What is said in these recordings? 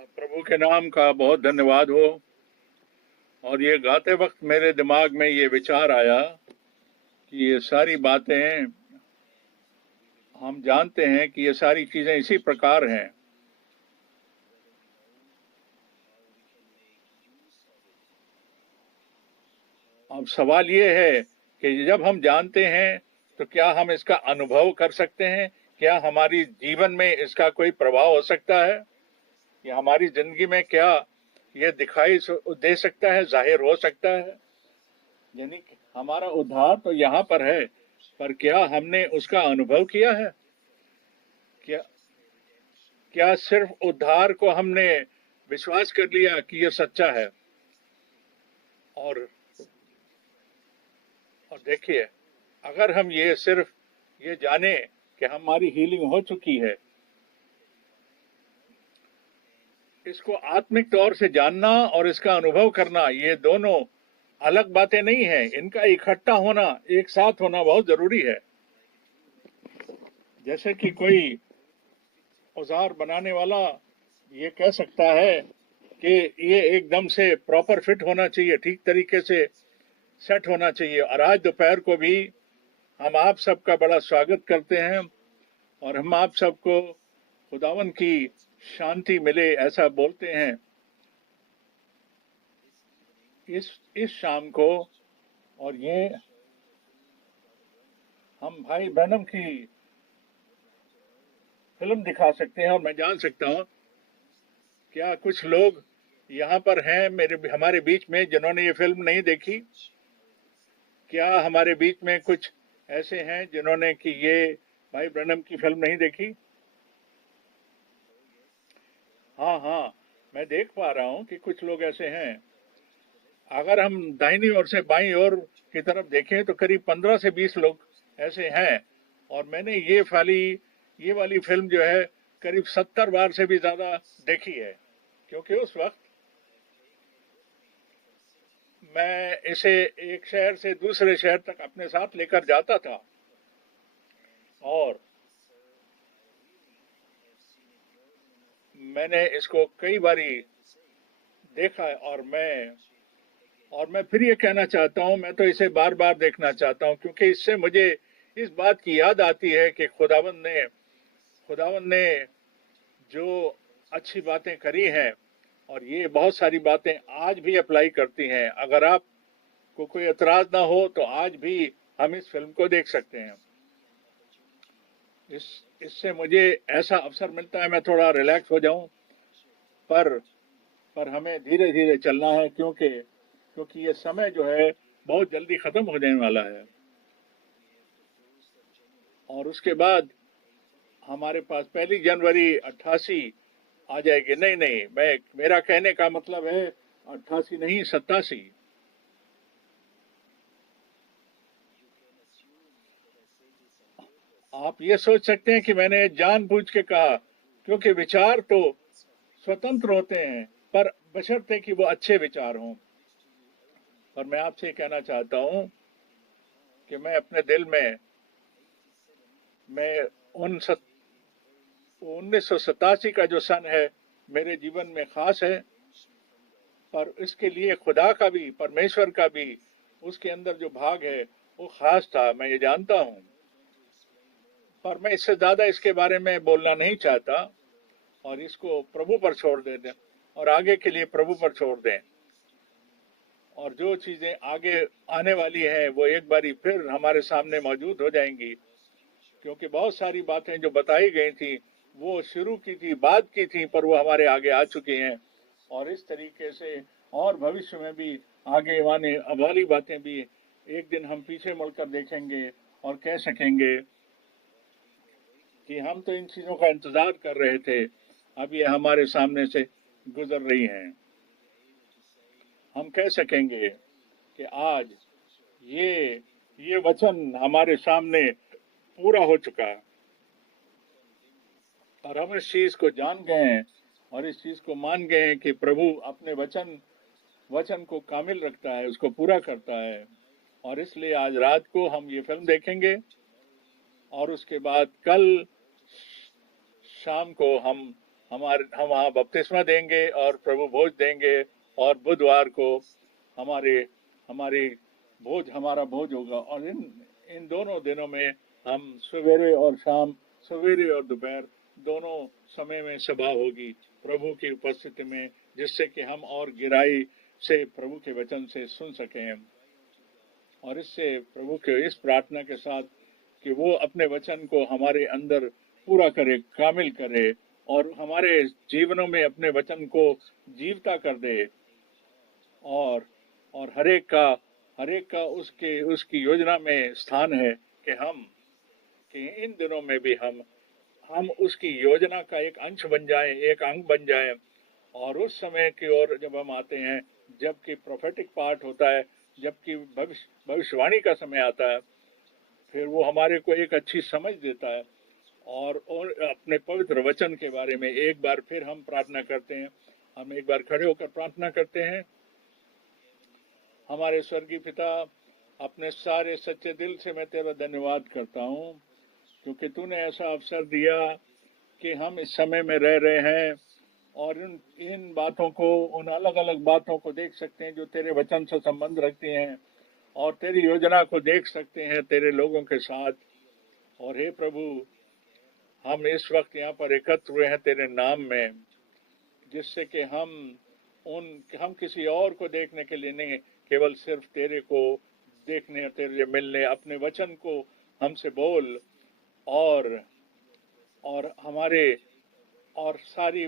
प्रभु के नाम का बहुत धन्यवाद हो। और ये गाते वक्त मेरे दिमाग में ये विचार आया कि ये सारी बातें हम जानते हैं कि ये सारी चीजें इसी प्रकार हैं। अब सवाल ये है कि जब हम जानते हैं तो क्या हम इसका अनुभव कर सकते हैं? क्या हमारी जीवन में इसका कोई प्रभाव हो सकता है? या हमारी जिंदगी में क्या ये दिखाई दे सकता है, जाहिर हो सकता है? यानी कि हमारा उद्धार तो यहाँ पर है, पर क्या हमने उसका अनुभव किया है? क्या क्या सिर्फ उद्धार को हमने विश्वास कर लिया कि ये सच्चा है? और देखिए, अगर हम ये सिर्फ ये जाने कि हमारी हीलिंग हो चुकी है, इसको आत्मिक तौर से जानना और इसका अनुभव करना, ये दोनों अलग बातें नहीं है। इनका इकट्ठा होना, एक साथ होना बहुत जरूरी है। जैसे कि कोई औजार बनाने वाला ये कह सकता है कि ये एकदम से प्रॉपर फिट होना चाहिए, ठीक तरीके से सेट होना चाहिए। और आज दोपहर को भी हम आप सबका बड़ा स्वागत करते हैं और हम आप सबको खुदावन की शांति मिले ऐसा बोलते हैं इस शाम को। और ये हम भाई ब्रैनम की फिल्म दिखा सकते हैं। और मैं जान सकता हूं क्या कुछ लोग यहाँ पर हैं हमारे बीच में जिन्होंने ये फिल्म नहीं देखी? क्या हमारे बीच में कुछ ऐसे हैं जिन्होंने कि ये भाई ब्रैनम की फिल्म नहीं देखी? हाँ हाँ, मैं देख पा रहा हूँ कि कुछ लोग ऐसे हैं। अगर हम दाहिनी ओर से बाईं ओर की तरफ देखें तो करीब 15 से 20 लोग ऐसे हैं। और मैंने ये वाली फिल्म जो है करीब 70 बार से भी ज्यादा देखी है, क्योंकि उस वक्त मैं इसे एक शहर से दूसरे शहर तक अपने साथ लेकर जाता था। और मैंने इसको कई बारी देखा है। और मैं फिर ये कहना चाहता हूं, मैं तो इसे बार बार देखना चाहता हूं, क्योंकि इससे मुझे इस बात की याद आती है कि खुदावन ने जो अच्छी बातें करी हैं, और ये बहुत सारी बातें आज भी अप्लाई करती हैं। अगर आपको कोई एतराज ना हो तो आज भी हम इस फिल्म को देख सकते हैं। इससे मुझे ऐसा अवसर मिलता है मैं थोड़ा रिलैक्स हो जाऊं। पर हमें धीरे धीरे चलना है, क्योंकि ये समय जो है बहुत जल्दी खत्म हो जाने वाला है। और उसके बाद हमारे पास 1 जनवरी 88 आ जाएगी। नहीं, मेरा कहने का मतलब है 88 नहीं, 87। आप ये सोच सकते हैं कि मैंने जानबूझ के कहा, क्योंकि विचार तो स्वतंत्र होते हैं, पर बशर्ते कि वो अच्छे विचार हों। और मैं आपसे कहना चाहता हूं कि मैं अपने दिल में मैं उन 1987 का जो सन है मेरे जीवन में खास है, पर इसके लिए खुदा का भी, परमेश्वर का भी उसके अंदर जो भाग है वो खास था, मैं ये जानता हूं। पर मैं इससे ज्यादा इसके बारे में बोलना नहीं चाहता, और इसको प्रभु पर छोड़ दें और आगे के लिए प्रभु पर छोड़ दें। और जो चीजें आगे आने वाली हैं वो एक बारी फिर हमारे सामने मौजूद हो जाएंगी, क्योंकि बहुत सारी बातें जो बताई गई थी वो शुरू की थी, बाद की थी, पर वो हमारे आगे आ चुकी हैं। और इस तरीके से और भविष्य में भी आगे आने वाली बातें भी एक दिन हम पीछे मुड़कर देखेंगे और कह सकेंगे कि हम तो इन चीजों का इंतजार कर रहे थे, अब ये हमारे सामने से गुजर रही हैं। हम कह सकेंगे कि आज ये वचन हमारे सामने पूरा हो चुका है, और हम इस चीज को जान गए हैं और इस चीज को मान गए हैं कि प्रभु अपने वचन को कामिल रखता है, उसको पूरा करता है। और इसलिए आज रात को हम ये फिल्म देखेंगे, और उसके बाद कल शाम को हम हम वहाँ बपतिस्मा देंगे और प्रभु भोज देंगे, और बुधवार को हमारे हमारी हमारा भोज होगा। और इन इन दोनों दिनों में हम सवेरे और शाम, सवेरे और दोपहर दोनों समय में सभा होगी प्रभु की उपस्थिति में, जिससे कि हम और गहराई से प्रभु के वचन से सुन सकें। और इससे प्रभु के इस प्रार्थना के साथ कि वो अपने वचन को हमारे अंदर पूरा करे, कामिल करे, और हमारे जीवनों में अपने वचन को जीवता कर दे, और हरेक का उसकी योजना में स्थान है कि इन दिनों में भी हम उसकी योजना का एक अंश बन जाएं, एक अंग बन जाएं। और उस समय की ओर जब हम आते हैं, जबकि प्रोफेटिक पार्ट होता है, जबकि भविष्यवाणी का समय आता है, फिर वो हमारे को एक अच्छी समझ देता है। और अपने पवित्र वचन के बारे में एक बार फिर हम प्रार्थना करते हैं। हम एक बार खड़े होकर प्रार्थना करते हैं। हमारे स्वर्गीय पिता, अपने सारे सच्चे दिल से मैं तेरा धन्यवाद करता हूँ, क्योंकि तूने ऐसा अवसर दिया कि हम इस समय में रह रहे हैं और इन बातों को, उन अलग अलग बातों को देख सकते हैं जो तेरे वचन से संबंध रखती हैं, और तेरी योजना को देख सकते हैं तेरे लोगों के साथ। और हे प्रभु, हम इस वक्त यहाँ पर एकत्र हुए हैं तेरे नाम में, जिससे कि हम किसी और को देखने के लिए नहीं, केवल सिर्फ तेरे को देखने, तेरे मिलने, अपने वचन को हमसे बोल, और हमारे और सारी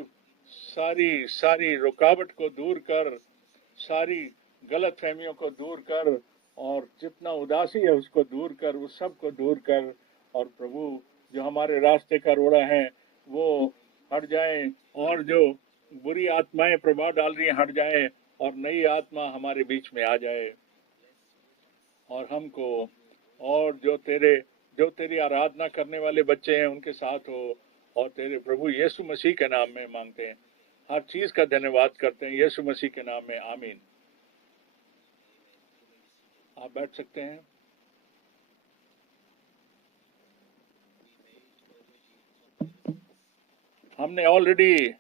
रुकावट को दूर कर, सारी गलत फहमियों को दूर कर, और जितना उदासी है उसको दूर कर, उस सब को दूर कर। और प्रभु, जो हमारे रास्ते का रोड़ा है वो हट जाए, और जो बुरी आत्माएं प्रभाव डाल रही हैं हट जाए, और नई आत्मा हमारे बीच में आ जाए, और हमको, और जो तेरी आराधना करने वाले बच्चे हैं उनके साथ हो। और तेरे प्रभु यीशु मसीह के नाम में मांगते हैं, हर चीज का धन्यवाद करते हैं, यीशु मसीह के नाम में, आमीन। आप बैठ सकते हैं। हमने ऑलरेडी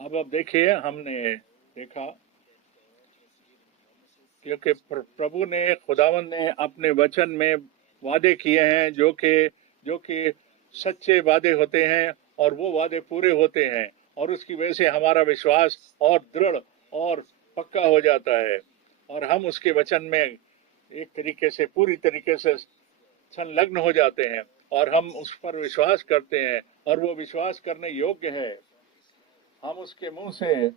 अब देखिए, हमने देखा क्योंकि प्रभु ने, खुदावन ने अपने वचन में वादे किए हैं जो कि सच्चे वादे होते हैं, और वो वादे पूरे होते हैं, और उसकी वजह से हमारा विश्वास और दृढ़ और पक्का हो जाता है, और हम उसके वचन में एक तरीके से, पूरी तरीके से संलग्न हो जाते हैं, और हम उस पर विश्वास करते हैं, और वो विश्वास करने योग्य है। हम उसके मुंह से,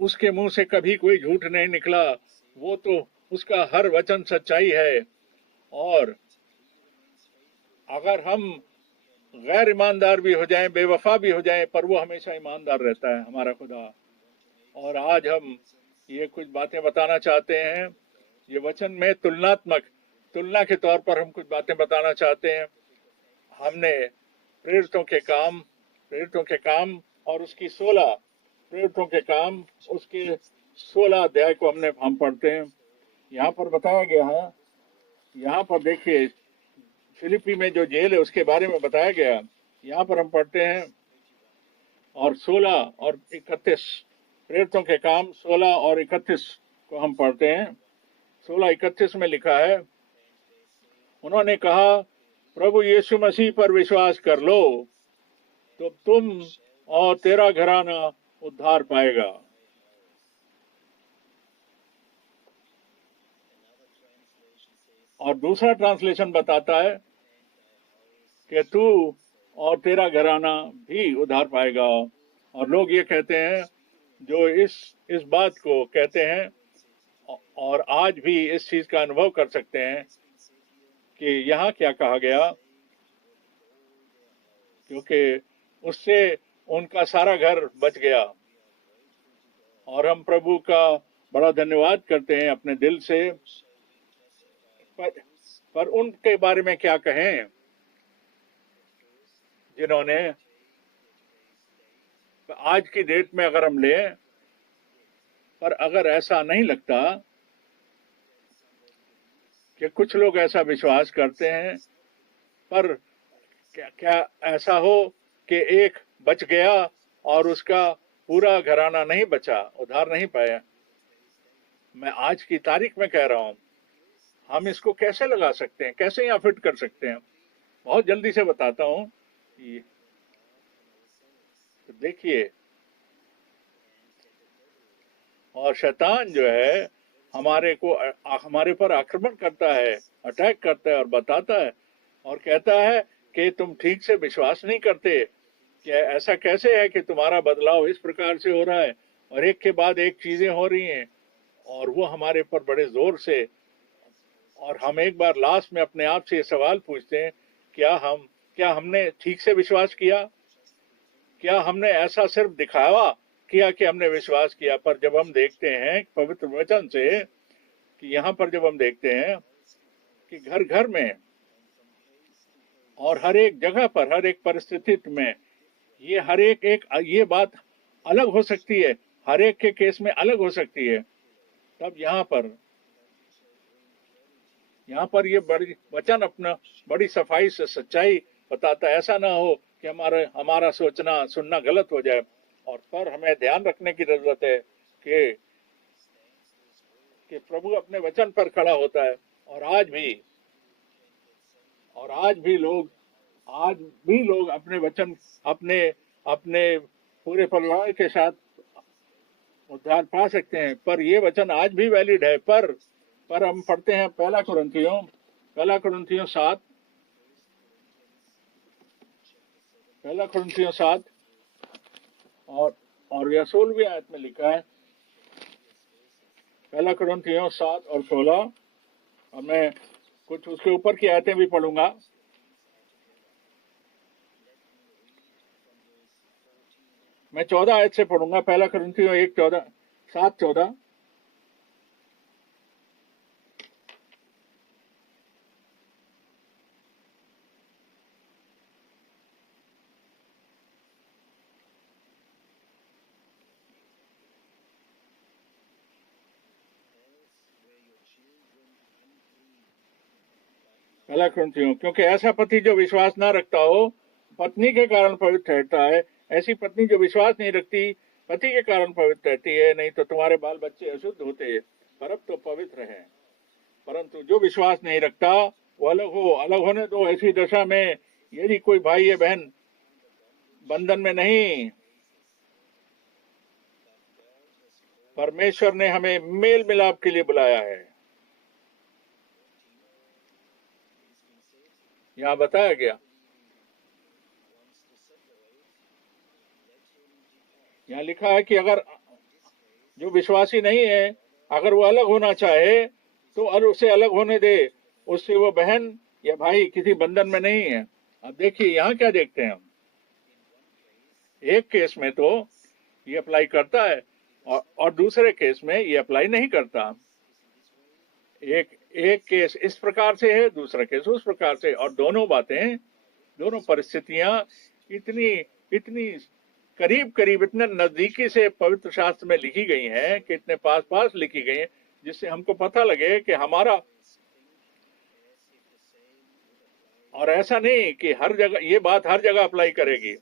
उसके मुंह से कभी कोई झूठ नहीं निकला। वो तो, उसका हर वचन सच्चाई है। और अगर हम गैर ईमानदार भी हो जाएं, बेवफा भी हो जाएं, पर वो हमेशा ईमानदार रहता है, हमारा खुदा। और आज हम ये कुछ बातें बताना चाहते हैं। ये वचन में तुलना के तौर पर हम कुछ बातें बताना चाहते हैं। हमने प्रेरितों के काम और उसकी 16 प्रेरितों के काम, उसके 16 अध्याय को हम पढ़ते हैं। यहाँ पर बताया गया है, यहाँ पर देखिए, फिलिपी में जो जेल है उसके बारे में बताया गया। यहाँ पर हम पढ़ते हैं, और 16 और 31, प्रेरितों के काम 16 और 31 को हम पढ़ते हैं। 16:31 में लिखा है, उन्होंने कहा, प्रभु यीशु मसीह पर विश्वास कर लो तो तुम और तेरा घराना उद्धार पाएगा। और दूसरा ट्रांसलेशन बताता है कि तू और तेरा घराना भी उद्धार पाएगा। और लोग ये कहते हैं, जो इस बात को कहते हैं और आज भी इस चीज का अनुभव कर सकते हैं कि यहाँ क्या कहा गया, क्योंकि उससे उनका सारा घर बच गया। और हम प्रभु का बड़ा धन्यवाद करते हैं अपने दिल से। पर उनके बारे में क्या कहें जिन्होंने, आज की डेट में अगर हम लें, पर अगर ऐसा नहीं लगता कि कुछ लोग ऐसा विश्वास करते हैं, पर क्या क्या ऐसा हो कि एक बच गया और उसका पूरा घराना नहीं बचा, उधार नहीं पाया। मैं आज की तारीख में कह रहा हूं, हम इसको कैसे लगा सकते हैं, कैसे यहाँ फिट कर सकते हैं? बहुत जल्दी से बताता हूं। तो देखिए, और शैतान जो है हमारे पर आक्रमण करता है, अटैक करता है और बताता है और कहता है कि तुम ठीक से विश्वास नहीं करते, कि ऐसा कैसे है कि तुम्हारा बदलाव इस प्रकार से हो रहा है और एक के बाद एक चीजें हो रही हैं, और वो हमारे पर बड़े जोर से। और हम एक बार लास्ट में अपने आप से ये सवाल पूछते हैं, क्या हमने ठीक से विश्वास किया? क्या हमने ऐसा सिर्फ दिखावा किया कि हमने विश्वास किया? पर जब हम देखते हैं पवित्र वचन से, कि यहाँ पर जब हम देखते हैं कि घर घर में और हर एक जगह पर, हर एक परिस्थिति में, ये बात अलग हो सकती है, हर एक के केस में अलग हो सकती है। तब यहाँ पर ये बड़ी वचन अपना बड़ी सफाई से सच्चाई बताता है। ऐसा ना हो कि हमारा सोचना सुनना गलत हो जाए। और पर हमें ध्यान रखने की जरूरत है कि प्रभु अपने वचन पर खड़ा होता है। और आज भी लोग अपने वचन, अपने अपने पूरे परिवार के साथ उद्धार पा सकते हैं। पर ये वचन आज भी वैलिड है। पर हम पढ़ते हैं पहला कुरिन्थियों 7 और यह 16वीं आयत में लिखा है। पहला कुरिन्थियों 7 और 16, और मैं कुछ उसके ऊपर की आयतें भी पढ़ूंगा। मैं 14 आयत से पढ़ूंगा। पहला कुरिन्थियों 7:14। पहला कुरिन्थियों, क्योंकि ऐसा पति जो विश्वास न रखता हो पत्नी के कारण पवित्र ठहरता है, ऐसी पत्नी जो विश्वास नहीं रखती पति के कारण पवित्र रहती है। नहीं तो तुम्हारे बाल बच्चे अशुद्ध होते, पर अब तो पवित्र हैं। परंतु जो विश्वास नहीं रखता वो अलग होने दो। ऐसी दशा में यदि कोई भाई या बहन बंधन में नहीं, परमेश्वर ने हमें मेल मिलाप के लिए बुलाया है। यहाँ बताया गया, यहाँ लिखा है कि अगर जो विश्वासी नहीं है, अगर वो अलग होना चाहे तो उसे अलग होने दे, उससे वो बहन या भाई किसी बंधन में नहीं है। अब देखिए यहाँ क्या देखते हैं हम, एक केस में तो ये अप्लाई करता है और दूसरे केस में ये अप्लाई नहीं करता। एक केस इस प्रकार से है, दूसरा केस उस प्रकार से, और दोनों परिस्थितियां इतनी इतनी करीब करीब, इतने नजदीकी से पवित्र शास्त्र में लिखी गई हैं कि इतने पास पास लिखी गई हैं, जिससे हमको पता लगे कि हमारा, और ऐसा नहीं कि हर जगह ये बात हर जगह अप्लाई करेगी।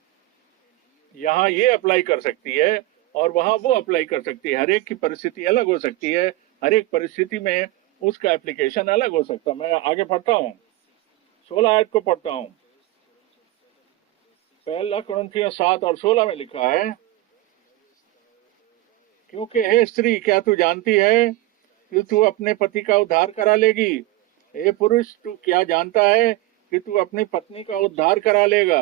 यहाँ ये अप्लाई कर सकती है और वहां वो अप्लाई कर सकती है। हर एक की परिस्थिति अलग हो सकती है, हर एक परिस्थिति में उसका एप्लीकेशन अलग हो सकता है। मैं आगे पढ़ता हूँ, 16 आयत को पढ़ता हूँ। पहला कुरिन्थियों 7 और 16 में लिखा है, क्योंकि हे स्त्री, क्या तू जानती है कि तू अपने पति का उद्धार करा लेगी? हे पुरुष, तू क्या जानता है कि तू अपनी पत्नी का उद्धार करा लेगा?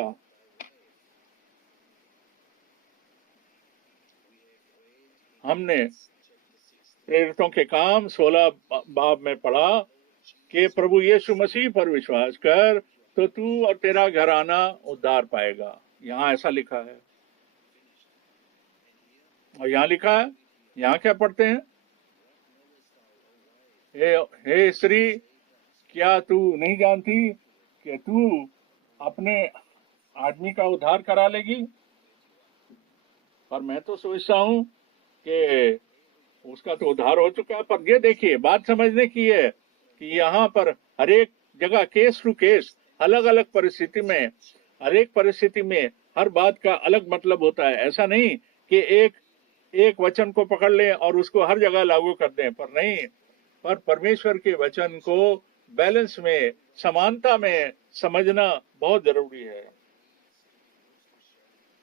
हमने प्रेरितों के काम 16 बाब में पढ़ा कि प्रभु यीशु मसीह पर विश्वास कर तो तू और तेरा घराना उद्धार पाएगा। यहाँ ऐसा लिखा है। और यहाँ लिखा है, यहाँ क्या पढ़ते हैं? हे स्त्री, क्या तू नहीं जानती कि तू अपने आदमी का उद्धार करा लेगी? पर मैं तो सोचता हूँ कि उसका तो उद्धार हो चुका है। पर ये देखिए, बात समझने की है कि यहाँ पर हर एक जगह केस टू केस, अलग अलग परिस्थिति में, हर एक परिस्थिति में हर बात का अलग मतलब होता है। ऐसा नहीं कि एक वचन को पकड़ लें और उसको हर जगह लागू कर दें, पर नहीं, पर परमेश्वर के वचन को बैलेंस में, समानता में समझना बहुत जरूरी है।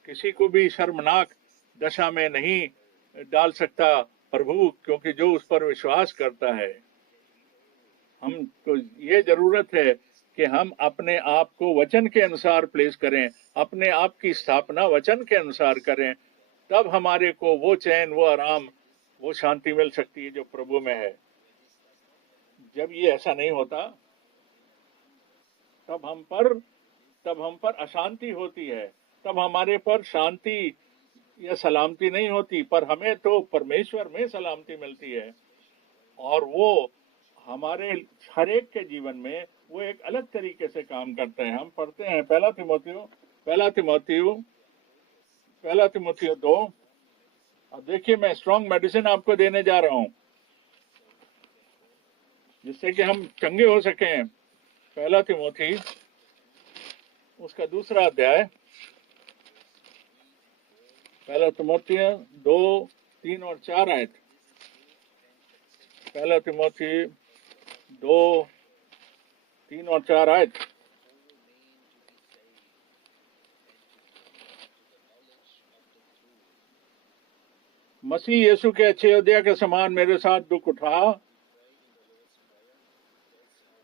किसी को भी शर्मनाक दशा में नहीं डाल सकता प्रभु, क्योंकि जो उस पर विश्वास करता है, हमको ये जरूरत है कि हम अपने आप को वचन के अनुसार प्लेस करें, अपने आप की स्थापना वचन के अनुसार करें, तब हमारे को वो चैन, वो आराम, वो शांति मिल सकती है जो प्रभु में है। जब ये ऐसा नहीं होता, तब हम पर अशांति होती है, तब हमारे पर शांति या सलामती नहीं होती। पर हमें तो परमेश्वर में सलामती मिलती है, और वो हमारे हर एक के जीवन में वो एक अलग तरीके से काम करते हैं। हम पढ़ते हैं पहला तिमोथियो 2। अब देखिए, मैं स्ट्रॉन्ग मेडिसिन आपको देने जा रहा हूं जिससे कि हम चंगे हो सकें। पहला तिमोथी उसका 2 अध्याय, पहला तिमोथी 2:3 और 4 आयत। पहला तिमोथी 2:3 और 4 आयत। मसीह यीशु के अच्छे योद्धा के समान मेरे साथ दुख उठा।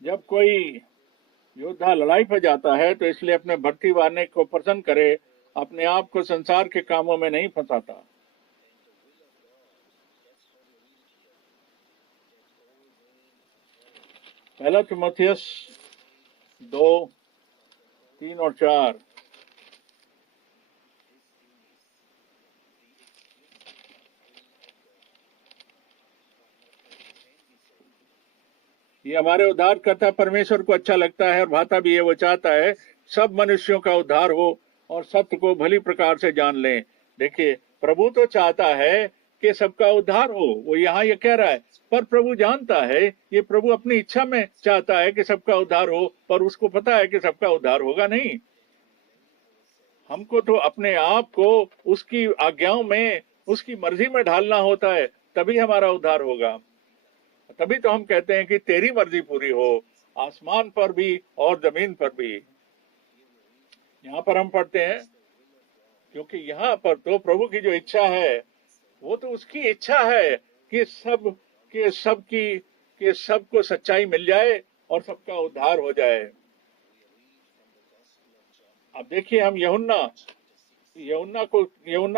जब कोई योद्धा लड़ाई पर जाता है तो इसलिए अपने भर्ती वाले को प्रसन्न करे, अपने आप को संसार के कामों में नहीं फंसाता। पहला तिमोथियस 2:3 और 4। ये हमारे उद्धारकर्ता परमेश्वर को अच्छा लगता है और भाता भी है। वो चाहता है सब मनुष्यों का उद्धार हो और सत्य को भली प्रकार से जान लें। देखिए, प्रभु तो चाहता है कि सबका उद्धार हो, वो यहाँ ये कह रहा है, पर प्रभु जानता है, ये प्रभु अपनी इच्छा में चाहता है कि सबका उद्धार हो, पर उसको पता है कि सबका उद्धार होगा नहीं। हमको तो अपने आप को उसकी आज्ञाओं में, उसकी मर्जी में ढालना होता है, तभी हमारा उद्धार होगा। तभी तो हम कहते हैं कि तेरी मर्जी पूरी हो, आसमान पर भी और जमीन पर भी। यहाँ पर हम पढ़ते हैं, क्योंकि यहाँ पर तो प्रभु की जो इच्छा है, वो तो उसकी इच्छा है कि सबको सच्चाई मिल जाए और सबका उद्धार हो जाए। अब देखिए, हम यूहन्ना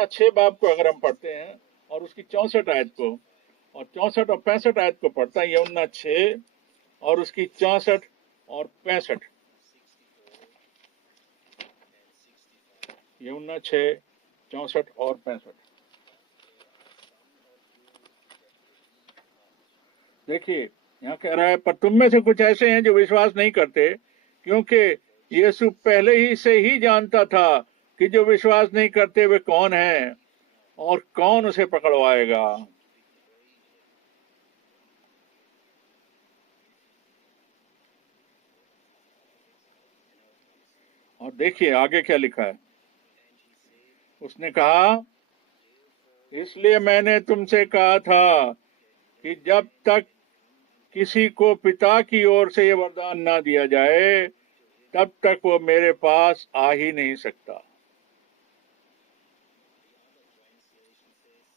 6 बाब को अगर हम पढ़ते हैं और उसकी 64 आयत को, और 64 और 65 आयत को पढ़ता है, यूहन्ना 6 और उसकी 64 और 65। यूहन्ना 6, 64 और 65। देखिए, यहाँ कह रहा है, पर तुम में से कुछ ऐसे हैं जो विश्वास नहीं करते, क्योंकि यीशु पहले ही से ही जानता था कि जो विश्वास नहीं करते वे कौन हैं और कौन उसे पकड़वाएगा। और देखिए आगे क्या लिखा है। उसने कहा, इसलिए मैंने तुमसे कहा था कि जब तक किसी को पिता की ओर से ये वरदान ना दिया जाए, तब तक वो मेरे पास आ ही नहीं सकता।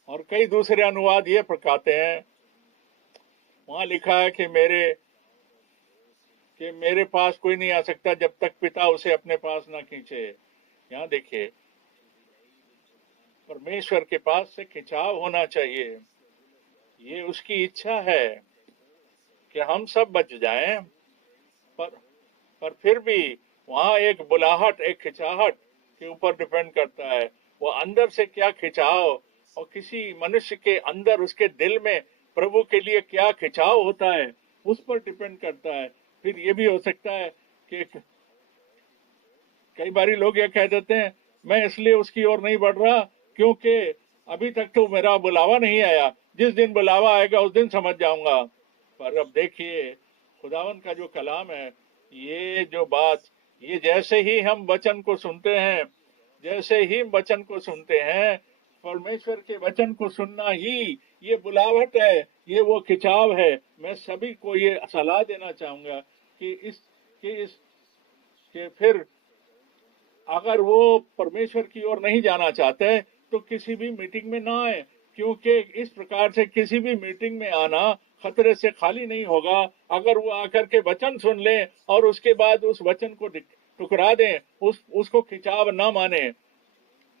और कई दूसरे अनुवाद ये प्रकाते हैं, वहां लिखा है कि मेरे पास कोई नहीं आ सकता जब तक पिता उसे अपने पास ना खींचे। यहाँ देखिए, परमेश्वर के पास से खिंचाव होना चाहिए। ये उसकी इच्छा है कि हम सब बच जाएं, पर फिर भी वहां एक बुलाहट, एक खिंचाहट के ऊपर डिपेंड करता है। वो अंदर से क्या खिंचाव, और किसी मनुष्य के अंदर, उसके दिल में प्रभु के लिए क्या खिंचाव होता है, उस पर डिपेंड करता है। फिर ये भी हो सकता है कि कई बारी लोग ये कह देते हैं, मैं इसलिए उसकी ओर नहीं बढ़ रहा क्योंकि अभी तक तो मेरा बुलावा नहीं आया, जिस दिन बुलावा आएगा उस दिन समझ जाऊंगा। पर अब देखिए, खुदावन का जो कलाम है, ये जो बात, ये जैसे ही हम वचन को सुनते हैं, जैसे ही वचन को सुनते हैं, परमेश्वर के वचन को सुनना ही ये बुलावट है, ये वो खिंचाव है। मैं सभी को ये सलाह देना चाहूंगा कि इस कि फिर अगर वो परमेश्वर की ओर नहीं जाना चाहते तो किसी भी मीटिंग में ना आए, क्योंकि इस प्रकार से किसी भी मीटिंग में आना खतरे से खाली नहीं होगा। अगर वो आकर के वचन सुन लें और उसके बाद उस वचन को ठुकरा दें, उसको खिंचाव ना माने,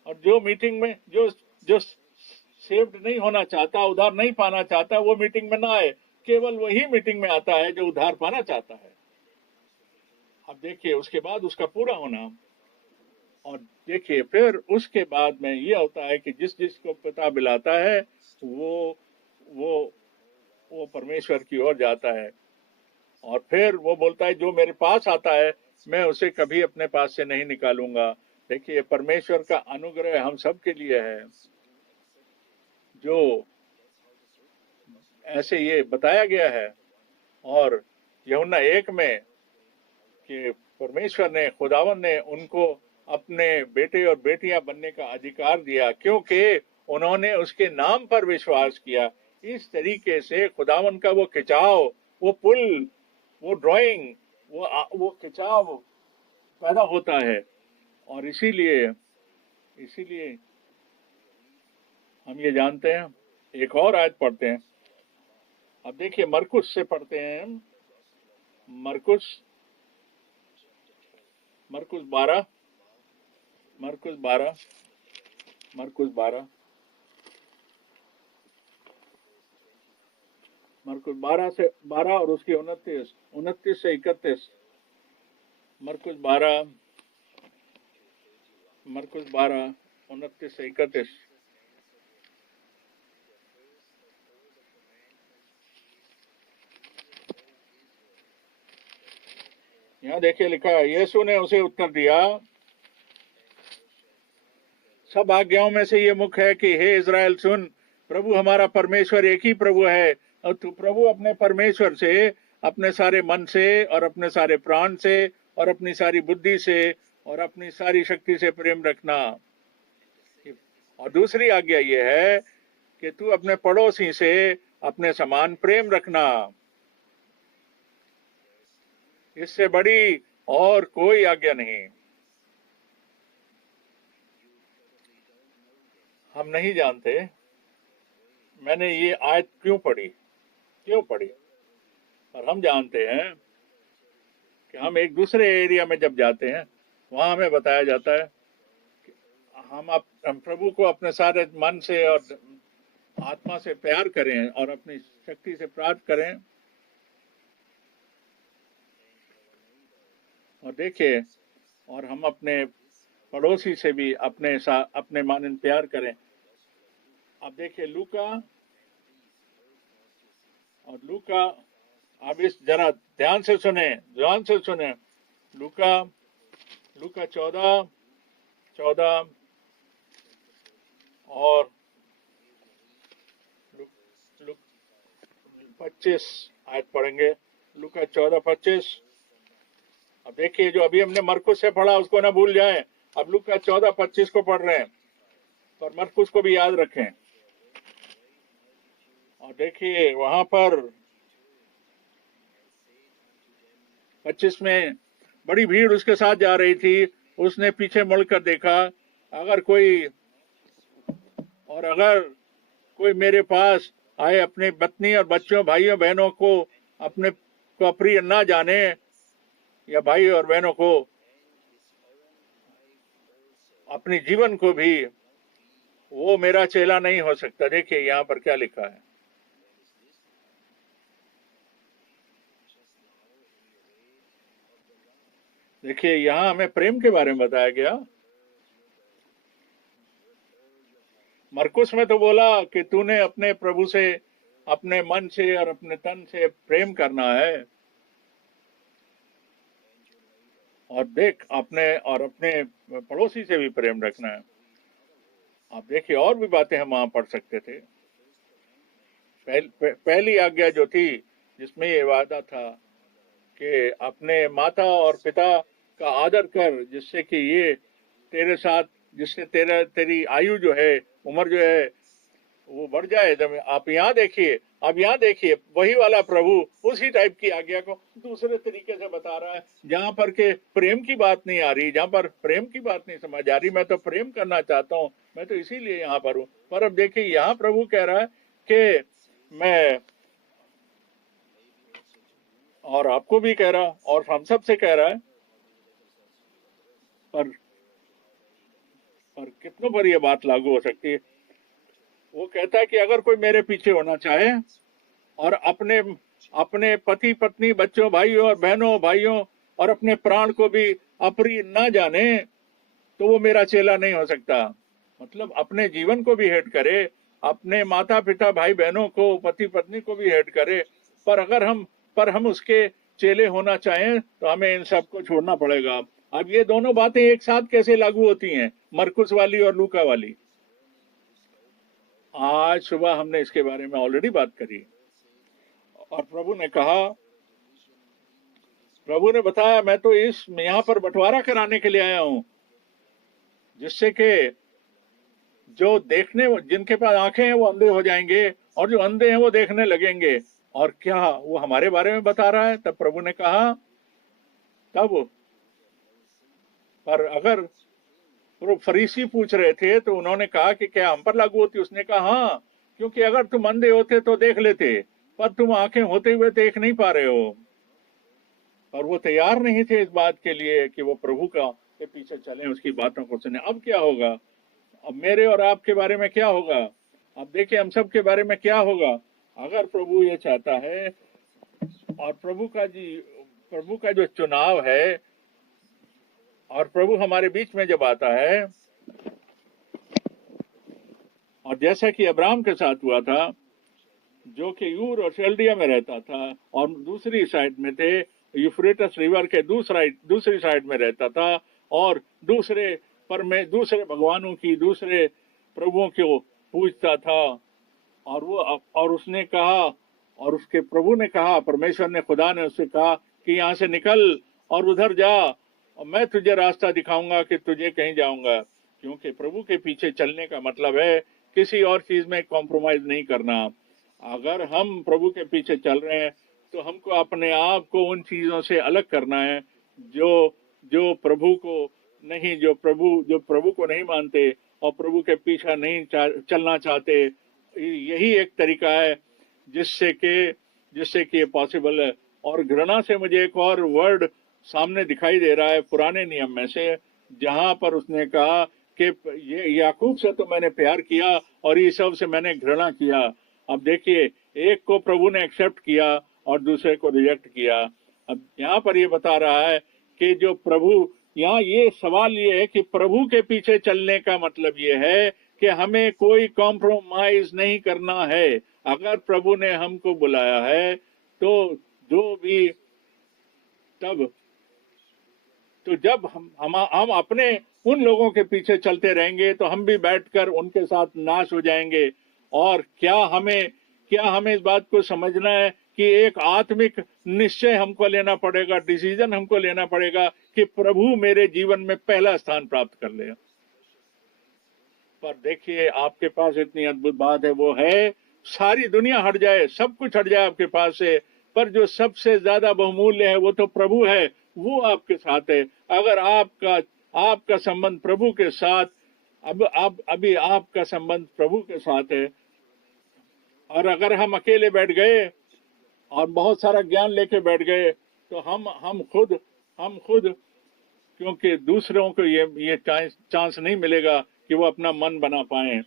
और जो मीटिंग में जो जो सेव्ड नहीं होना चाहता, उधार नहीं पाना चाहता, वो मीटिंग में ना आए। केवल वही मीटिंग में आता है जो उधार पाना चाहता है। अब देखिए उसके बाद उसका पूरा होना, और देखिए फिर उसके बाद में ये होता है कि जिस जिसको पिता बुलाता है वो वो वो परमेश्वर की ओर जाता है, और फिर वो बोलता है जो मेरे पास आता है मैं उसे कभी अपने पास से नहीं निकालूंगा। देखिए परमेश्वर का अनुग्रह हम सब के लिए है, जो ऐसे ये बताया गया है। और यूहन्ना 1 में कि परमेश्वर ने, खुदावन ने उनको अपने बेटे और बेटियां बनने का अधिकार दिया, क्योंकि उन्होंने उसके नाम पर विश्वास किया। इस तरीके से खुदावन का वो खिंचाव, वो पुल, वो ड्राइंग, वो खिंचाव पैदा होता है। और इसीलिए इसीलिए हम ये जानते हैं। एक और आयत पढ़ते हैं। अब देखिए मरकुस से पढ़ते हैं हम। मरकुस 12 मरकुस 12 से 12 और उसकी 29 से 31। मरकुस 12 29 से 31। यहाँ देखिए लिखा है, यीशु ने उसे उत्तर दिया, सब आज्ञाओं में से ये मुख्य है कि हे इज़राइल सुन, प्रभु हमारा परमेश्वर एक ही प्रभु है, और तू प्रभु अपने परमेश्वर से अपने सारे मन से और अपने सारे प्राण से और अपनी सारी बुद्धि से और अपनी सारी शक्ति से प्रेम रखना। और दूसरी आज्ञा ये है कि तू अपने पड़ोसी से अपने समान प्रेम रखना। इससे बड़ी और कोई आज्ञा नहीं। हम नहीं जानते मैंने ये आयत क्यों पढ़ी, पर हम जानते हैं कि हम एक दूसरे एरिया में जब जाते हैं, वहां हमें बताया जाता है कि हम प्रभु को अपने सारे मन से और आत्मा से प्यार करें और अपनी शक्ति से प्रार्थना करें। और देखिए, और हम अपने पड़ोसी से भी अपने मानन प्यार करें। अब देखिए लूका, आप इस जरा ध्यान से सुने। लूका 14 और 25 आयत पढ़ेंगे। लूका 14:25। अब देखिए जो अभी हमने मरकुस से पढ़ा उसको ना भूल जाएं। अब लूका 14:25 को पढ़ रहे हैं, और मरकुस को भी याद रखें। और देखिए वहां पर 25 में बड़ी भीड़ उसके साथ जा रही थी। उसने पीछे मुड़कर देखा, अगर कोई मेरे पास आए, अपनी पत्नी और बच्चों, भाइयों बहनों को अपने को अप्रिय ना जाने, या भाई और बहनों को, अपने जीवन को भी, वो मेरा चेला नहीं हो सकता। देखिए यहाँ पर क्या लिखा है। देखिए यहाँ हमें प्रेम के बारे में बताया गया। मरकुस में तो बोला कि तूने अपने प्रभु से अपने मन से और अपने तन से प्रेम करना है, और देख अपने पड़ोसी से भी प्रेम रखना है। आप देखिए और भी बातें हम वहां पढ़ सकते थे। पहली आज्ञा जो थी जिसमें ये वादा था कि अपने माता और पिता का आदर कर, जिससे कि ये तेरे साथ, जिससे तेरी आयु जो है, उम्र जो है वो बढ़ जाए। जब आप यहाँ देखिए, अब यहाँ देखिए, वही वाला प्रभु उसी टाइप की आज्ञा को दूसरे तरीके से बता रहा है, जहाँ पर के प्रेम की बात नहीं आ रही, जहाँ पर प्रेम की बात नहीं समझ आ रही। मैं तो प्रेम करना चाहता हूँ, मैं तो इसीलिए यहाँ पर हूँ। पर अब देखिए, यहाँ प्रभु कह रहा है कि मैं, और आपको भी कह रहा, और हम सब से कह रहा है, पर कितनों पर यह बात लागू हो सकती है। वो कहता है कि अगर कोई मेरे पीछे होना चाहे और अपने अपने पति पत्नी, बच्चों, भाइयों और बहनों, भाइयों और अपने प्राण को भी अप्रिय न जाने, तो वो मेरा चेला नहीं हो सकता। मतलब अपने जीवन को भी हेट करे, अपने माता पिता, भाई बहनों को, पति पत्नी को भी हेट करे, पर हम उसके चेले होना चाहें तो हमें इन सब को छोड़ना पड़ेगा। अब ये दोनों बातें एक साथ कैसे लागू होती हैं, मरकुस वाली और लूका वाली? आज सुबह हमने इसके बारे में ऑलरेडी बात करी, और प्रभु ने बताया, मैं तो इस यहाँ पर बंटवारा कराने के लिए आया हूं, जिससे कि जो देखने, जिनके पास आंखें हैं वो अंधे हो जाएंगे, और जो अंधे हैं वो देखने लगेंगे। और क्या वो हमारे बारे में बता रहा है? तब प्रभु ने कहा, तब, पर अगर वो फरीसी पूछ रहे थे तो उन्होंने कहा कि क्या हम पर लागू होती? उसने कहा हाँ, क्योंकि अगर तुम अंधे होते तो देख लेते, पर तुम आंखें होते हुए देख नहीं पा रहे हो। और वो तैयार नहीं थे इस बात के लिए कि वो प्रभु के पीछे चलें, उसकी बातों को सुने। अब क्या होगा? अब मेरे और आपके बारे में क्या होगा? अब देखिए, हम सब के बारे में क्या होगा अगर प्रभु ये चाहता है, और प्रभु का जो चुनाव है, और प्रभु हमारे बीच में जब आता है, और जैसा कि अब्राहम के साथ हुआ था, जो कि यूर और शेल्डिया में रहता था, और दूसरी साइड में थे, यूफ्रेटस रिवर के दूसरी साइड में रहता था, और दूसरे भगवानों की, दूसरे प्रभुओं को पूजता था। और उसने कहा, और उसके प्रभु ने कहा, परमेश्वर ने, खुदा ने उससे कहा कि यहाँ से निकल और उधर जा, और मैं तुझे रास्ता दिखाऊंगा कि तुझे कहीं जाऊंगा। क्योंकि प्रभु के पीछे चलने का मतलब है किसी और चीज में कॉम्प्रोमाइज नहीं करना। अगर हम प्रभु के पीछे चल रहे हैं तो हमको अपने आप को उन चीजों से अलग करना है जो प्रभु को नहीं मानते और प्रभु के पीछे नहीं चलना चाहते। यही एक तरीका है जिससे कि पॉसिबल है। और घृणा से मुझे एक और वर्ड सामने दिखाई दे रहा है पुराने नियम में से, जहां पर उसने कहा कि ये याकूब से तो मैंने प्यार किया और ईसाव से मैंने घृणा किया। अब देखिए, एक को प्रभु ने एक्सेप्ट किया और दूसरे को रिजेक्ट किया। अब यहाँ पर ये बता रहा है कि जो प्रभु, यहाँ ये सवाल ये है कि प्रभु के पीछे चलने का मतलब ये है कि हमें कोई कॉम्प्रोमाइज नहीं करना है। अगर प्रभु ने हमको बुलाया है तो जो भी तब तो जब हम अपने उन लोगों के पीछे चलते रहेंगे तो हम भी बैठकर उनके साथ नाश हो जाएंगे। और क्या हमें इस बात को समझना है कि एक आत्मिक निश्चय हमको लेना पड़ेगा, डिसीजन हमको लेना पड़ेगा कि प्रभु मेरे जीवन में पहला स्थान प्राप्त कर ले। पर देखिए, आपके पास इतनी अद्भुत बात है, वो है सारी दुनिया हट जाए, सब कुछ हट जाए आपके पास से, पर जो सबसे ज्यादा बहुमूल्य है वो तो प्रभु है, वो आपके साथ है। अगर आपका संबंध प्रभु के साथ, अभी आपका संबंध प्रभु के साथ है, और अगर हम अकेले बैठ गए और बहुत सारा ज्ञान लेके बैठ गए तो हम खुद क्योंकि दूसरों को ये चांस नहीं मिलेगा कि वो अपना मन बना पाए।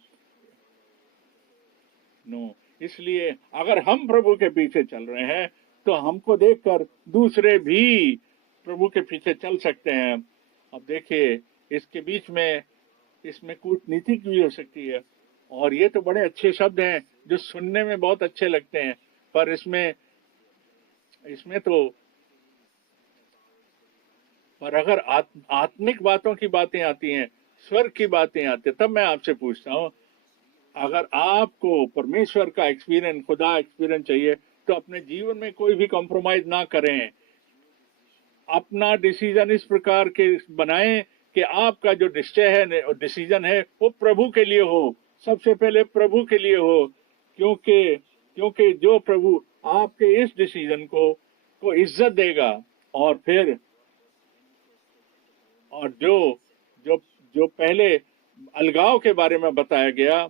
नो, इसलिए अगर हम प्रभु के पीछे चल रहे हैं तो हमको देखकर दूसरे भी प्रभु के पीछे चल सकते हैं। अब देखिए, इसके बीच में इसमें कूटनीति भी हो सकती है, और ये तो बड़े अच्छे शब्द हैं जो सुनने में बहुत अच्छे लगते हैं, पर इसमें तो पर अगर आत्मिक बातों की बातें आती हैं, स्वर्ग की बातें आती हैं, तब मैं आपसे पूछता हूँ, अगर आपको परमेश्वर का एक्सपीरियंस, खुदा एक्सपीरियंस चाहिए, तो अपने जीवन में कोई भी कॉम्प्रोमाइज ना करें। अपना डिसीजन इस प्रकार के बनाएं कि आपका जो निश्चय है, डिसीजन है, वो प्रभु के लिए हो, सबसे पहले प्रभु के लिए हो। क्योंकि क्योंकि जो प्रभु आपके इस डिसीजन को इज्जत देगा, और फिर और जो जो जो पहले अलगाव के बारे में बताया गया,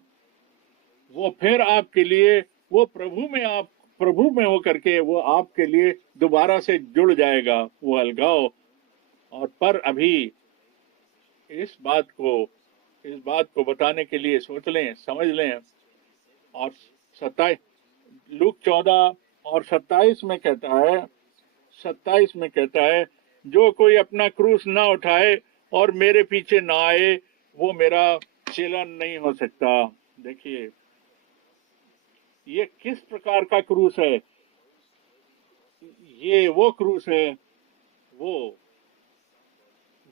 वो फिर आपके लिए, वो प्रभु में होकर के वो आपके लिए दोबारा से जुड़ जाएगा वो अलगाव। और पर अभी इस बात को बताने के लिए सोच लें, समझ लें। और 27 लूक 14 और 27 में कहता है, 27 में कहता है, जो कोई अपना क्रूस ना उठाए और मेरे पीछे ना आए, वो मेरा चेला नहीं हो सकता। देखिए ये किस प्रकार का क्रूस है। ये वो क्रूस है, वो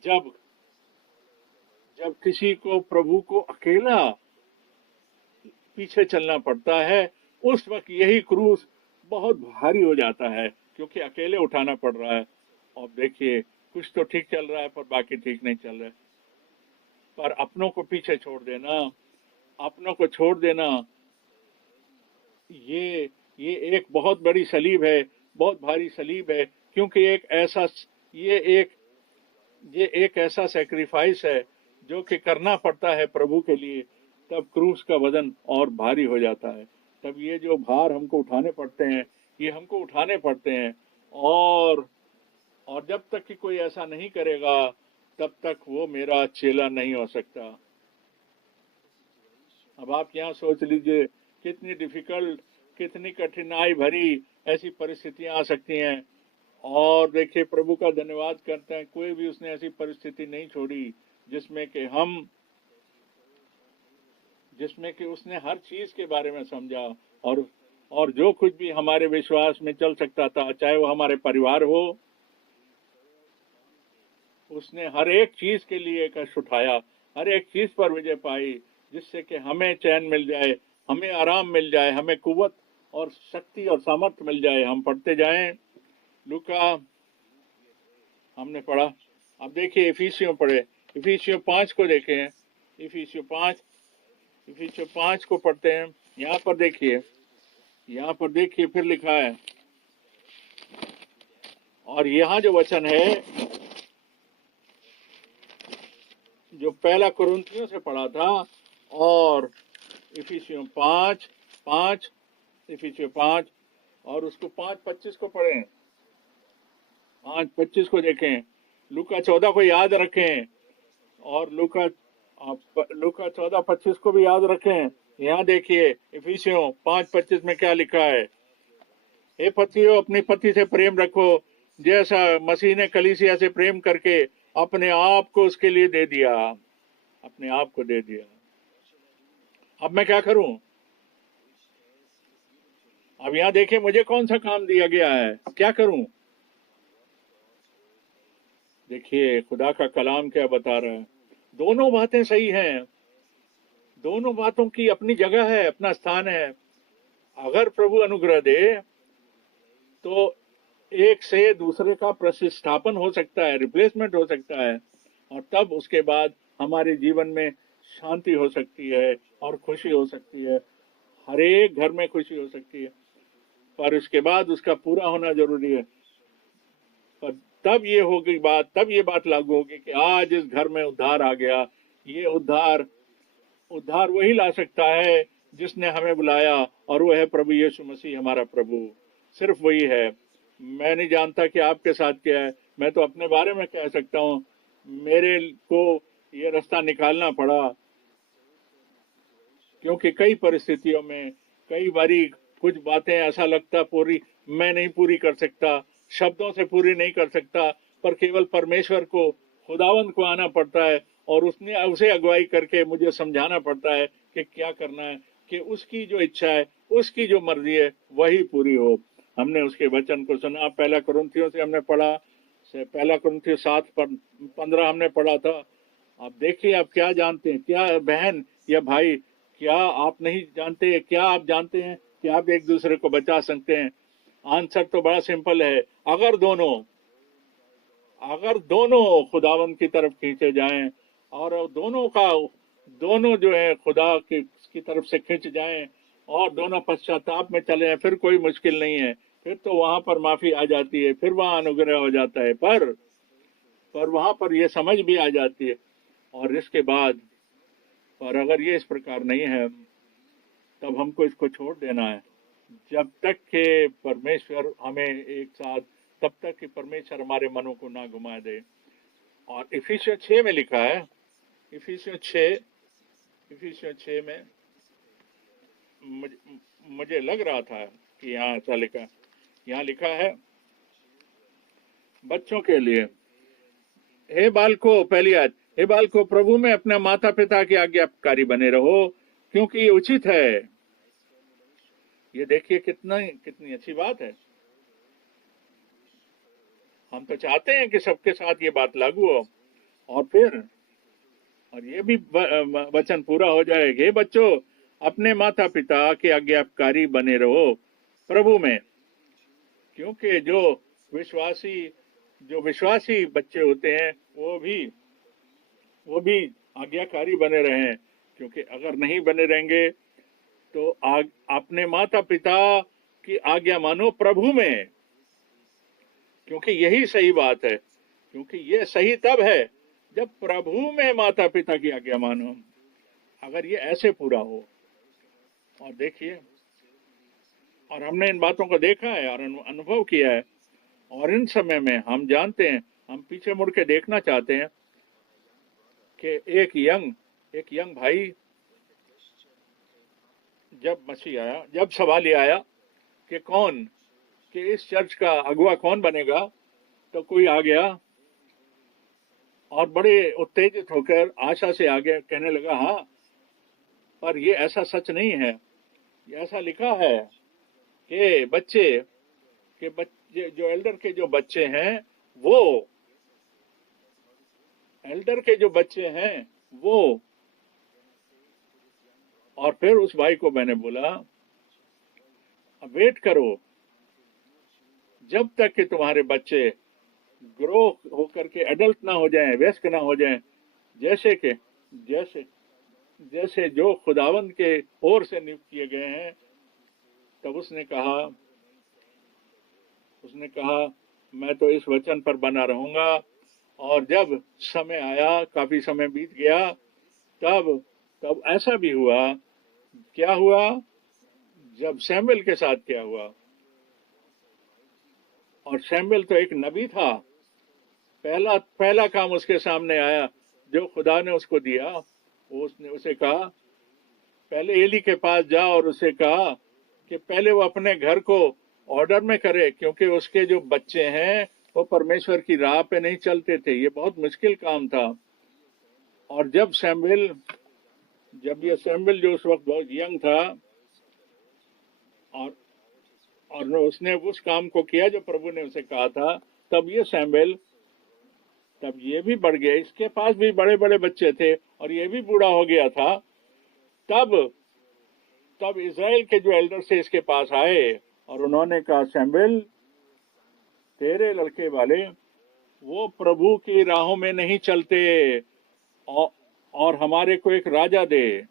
जब जब किसी को प्रभु को अकेला पीछे चलना पड़ता है, उस वक्त यही क्रूस बहुत भारी हो जाता है, क्योंकि अकेले उठाना पड़ रहा है। और देखिए कुछ तो ठीक चल रहा है पर बाकी ठीक नहीं चल रहा है। पर अपनों को पीछे छोड़ देना, अपनों को छोड़ देना, ये एक बहुत बड़ी सलीब है, बहुत भारी सलीब है। क्योंकि ये एक ऐसा सेक्रीफाइस है जो कि करना पड़ता है प्रभु के लिए। तब क्रूस का वजन और भारी हो जाता है। तब ये जो भार हमको उठाने पड़ते हैं, ये हमको उठाने पड़ते हैं। और जब तक कि कोई ऐसा नहीं करेगा, तब तक वो मेरा चेला नहीं हो सकता। अब आप यहाँ सोच लीजिए कितनी डिफिकल्ट, कितनी कठिनाई भरी ऐसी परिस्थितियां आ सकती हैं। और देखिए प्रभु का धन्यवाद करते हैं, कोई भी उसने ऐसी परिस्थिति नहीं छोड़ी जिसमें कि उसने हर चीज के बारे में समझा। और जो कुछ भी हमारे विश्वास में चल सकता था, चाहे वो हमारे परिवार हो, उसने हर एक चीज के लिए कष्ट उठाया, हर एक चीज पर विजय पाई, जिससे कि हमें चैन मिल जाए, हमें आराम मिल जाए, हमें कुव्वत और शक्ति और सामर्थ्य मिल जाए। हम पढ़ते जाएं। लूका हमने पढ़ा। अब देखिए इफिसियों पढ़े, इफिसियों 5 को देखें, इफिसियों 5 को पढ़ते हैं। यहाँ पर देखिए फिर लिखा है, और यहाँ जो वचन है जो पहला कुरिन्थियों से पढ़ा था, और इफिसियों 5 और उसको 5:25 को पढ़ें, 5:25 को देखें। लूका 14 को याद रखें, और लूका 14:25 को भी याद रखें। यहाँ देखिए इफिसियों 5:25 में क्या लिखा है। हे पतियों, अपनी पति से प्रेम रखो, जैसा मसीह ने कलीसिया से प्रेम करके अपने आप को उसके लिए दे दिया, अपने आप को दे दिया। अब मैं क्या करूं? अब यहाँ देखिए मुझे कौन सा काम दिया गया है, क्या करूं? देखिए खुदा का कलाम क्या बता रहा है। दोनों बातें सही हैं, दोनों बातों की अपनी जगह है, अपना स्थान है। अगर प्रभु अनुग्रह दे तो एक से दूसरे का प्रतिस्थापन हो सकता है, रिप्लेसमेंट हो सकता है, और तब उसके बाद हमारे जीवन में शांति हो सकती है और खुशी हो सकती है, हर एक घर में खुशी हो सकती है। पर उसके बाद उसका पूरा होना जरूरी है। पर तब ये बात लागू होगी कि आज इस घर में उद्धार आ गया। ये उद्धार वही ला सकता है जिसने हमें बुलाया, और वो है प्रभु यीशु मसीह, हमारा प्रभु। सिर्फ वही है। मैं नहीं जानता कि आपके साथ क्या है, मैं तो अपने बारे में कह सकता हूँ। मेरे को ये रास्ता निकालना पड़ा, क्योंकि कई परिस्थितियों में कई बारी कुछ बातें ऐसा लगता मैं नहीं पूरी कर सकता, शब्दों से पूरी नहीं कर सकता, पर केवल परमेश्वर को, खुदावंद को आना पड़ता है, और उसे अगुवाई करके मुझे समझाना पड़ता है कि क्या करना है, कि उसकी जो इच्छा है, उसकी जो मर्जी है, वही पूरी हो। हमने उसके वचन को सुना। पहला कुरिन्थियों से हमने पढ़ा, पहला कुरिन्थियों 7:15 हमने पढ़ा था। आप देखिए, आप क्या जानते हैं, क्या बहन या भाई, क्या आप नहीं जानते, क्या आप जानते हैं कि आप एक दूसरे को बचा सकते हैं? आंसर तो बड़ा सिंपल है। अगर दोनों अगर दोनों खुदावन की तरफ खींचे जाएं और दोनों जो है खुदा की तरफ से खींच जाएं और दोनों पश्चाताप में चले, फिर कोई मुश्किल नहीं है, फिर तो वहां पर माफी आ जाती है, फिर वहां अनुग्रह हो जाता है। पर वहां पर यह समझ भी आ जाती है। और इसके बाद पर अगर ये इस प्रकार नहीं है, तब हमको इसको छोड़ देना है। जब तक के परमेश्वर हमें एक साथ, तब तक कि परमेश्वर हमारे मनों को ना घुमा दे। और इफिसियों 6 में लिखा है, इफिसियों 6 में मुझे लग रहा था कि यहाँ ऐसा लिखा, यहाँ लिखा है बच्चों के लिए, हे बालको, पहली आयत, हे बालको प्रभु में अपने माता पिता की आज्ञाकारी बने रहो, क्योंकि ये उचित है। ये देखिए कितनी अच्छी बात है। हम तो चाहते हैं कि सबके साथ ये बात लागू हो, और ये भी वचन पूरा हो जाए, हे बच्चों अपने माता पिता के आज्ञाकारी बने रहो प्रभु में, क्योंकि जो विश्वासी बच्चे होते हैं वो भी आज्ञाकारी बने रहें। क्योंकि अगर नहीं बने रहेंगे तो अपने माता पिता की आज्ञा मानो प्रभु में, क्योंकि यही सही बात है। क्योंकि ये सही तब है जब प्रभु में माता पिता की आज्ञा मानो, अगर ये ऐसे पूरा हो। और देखिए, और हमने इन बातों को देखा है और अनुभव किया है, और इन समय में हम जानते हैं, हम पीछे मुड़ के देखना चाहते हैं कि एक यंग भाई, जब मसीह आया, जब सवाल ये आया कि इस चर्च का अगुवा कौन बनेगा, तो कोई आ गया और बड़े उत्तेजित होकर आशा से आगे कहने लगा, हाँ पर ये ऐसा सच नहीं है। ये ऐसा लिखा है कि जो एल्डर के जो बच्चे हैं वो और फिर उस भाई को मैंने बोला, वेट करो जब तक कि तुम्हारे बच्चे ग्रो होकर के एडल्ट ना हो जाएं, वयस्क ना हो जाएं, जैसे जो खुदावंद के ओर से नियुक्त किए गए हैं। तब उसने कहा मैं तो इस वचन पर बना रहूंगा। और जब समय आया, काफी समय बीत गया, तब ऐसा भी हुआ। क्या हुआ? जब सैमुएल के साथ क्या हुआ, और सैमुएल तो एक नबी था, पहला काम उसके सामने आया जो खुदा ने उसको दिया। उसने उसे कहा, पहले एली के पास जा और उसे कहा कि पहले वो अपने घर को ऑर्डर में करे, क्योंकि उसके जो बच्चे हैं वो परमेश्वर की राह पे नहीं चलते थे। ये बहुत मुश्किल काम था। और जब ये सैमुएल जो उस वक्त बहुत यंग था, और उसने उस काम को किया जो प्रभु ने उसे कहा था, तब ये सैमुएल, तब ये भी बढ़ गया, इसके पास भी बड़े बड़े बच्चे थे और ये भी बूढ़ा हो गया था। तब इज़राइल के जो एल्डर से इसके पास आए और उन्होंने कहा, सैमुएल तेरे लड़के वाले वो प्रभु की राहों में नहीं चलते, और हमारे को एक राजा दे।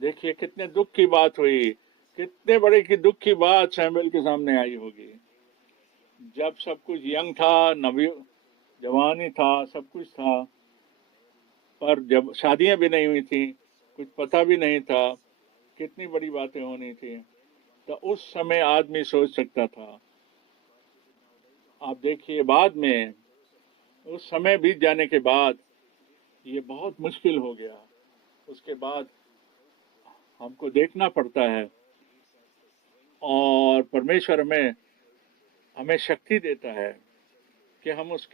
देखिए कितने दुख की बात हुई, कितने बड़े की दुख की बात सैमुएल के सामने आई होगी। जब सब कुछ यंग था, नवी जवानी था, सब कुछ था, पर जब शादियां भी नहीं हुई थी, कुछ पता भी नहीं था, कितनी बड़ी बातें होनी थी, तो उस समय आदमी सोच सकता था। आप देखिए बाद में, उस समय बीत जाने के बाद ये बहुत मुश्किल हो गया। उसके बाद हमको देखना पड़ता है, और परमेश्वर हमें शक्ति देता है कि हम उस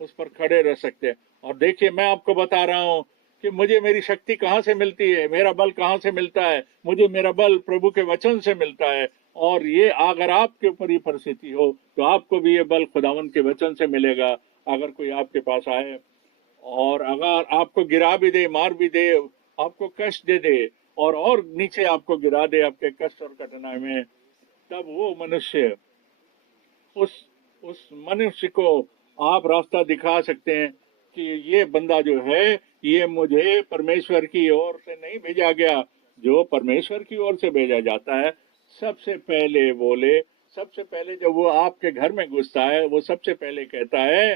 पर खड़े रह सकते हैं। और देखिए, मैं आपको बता रहा हूं कि मुझे मेरी शक्ति कहां से मिलती है, मेरा बल कहां से मिलता है। मुझे मेरा बल प्रभु के वचन से मिलता है। और ये अगर आपके ऊपर ये परिस्थिति हो तो आपको भी ये बल खुदावंद के वचन से मिलेगा। अगर कोई आपके पास आए और अगर आपको गिरा भी दे, मार भी दे, आपको कष्ट दे दे और नीचे आपको गिरा दे आपके कष्ट और कठिनाई में, तब वो मनुष्य उस मनुष्य को आप रास्ता दिखा सकते हैं कि ये बंदा जो है ये मुझे परमेश्वर की ओर से नहीं भेजा गया। जो परमेश्वर की ओर से भेजा जाता है, सबसे पहले बोले, सबसे पहले जब वो आपके घर में घुसता है, वो सबसे पहले कहता है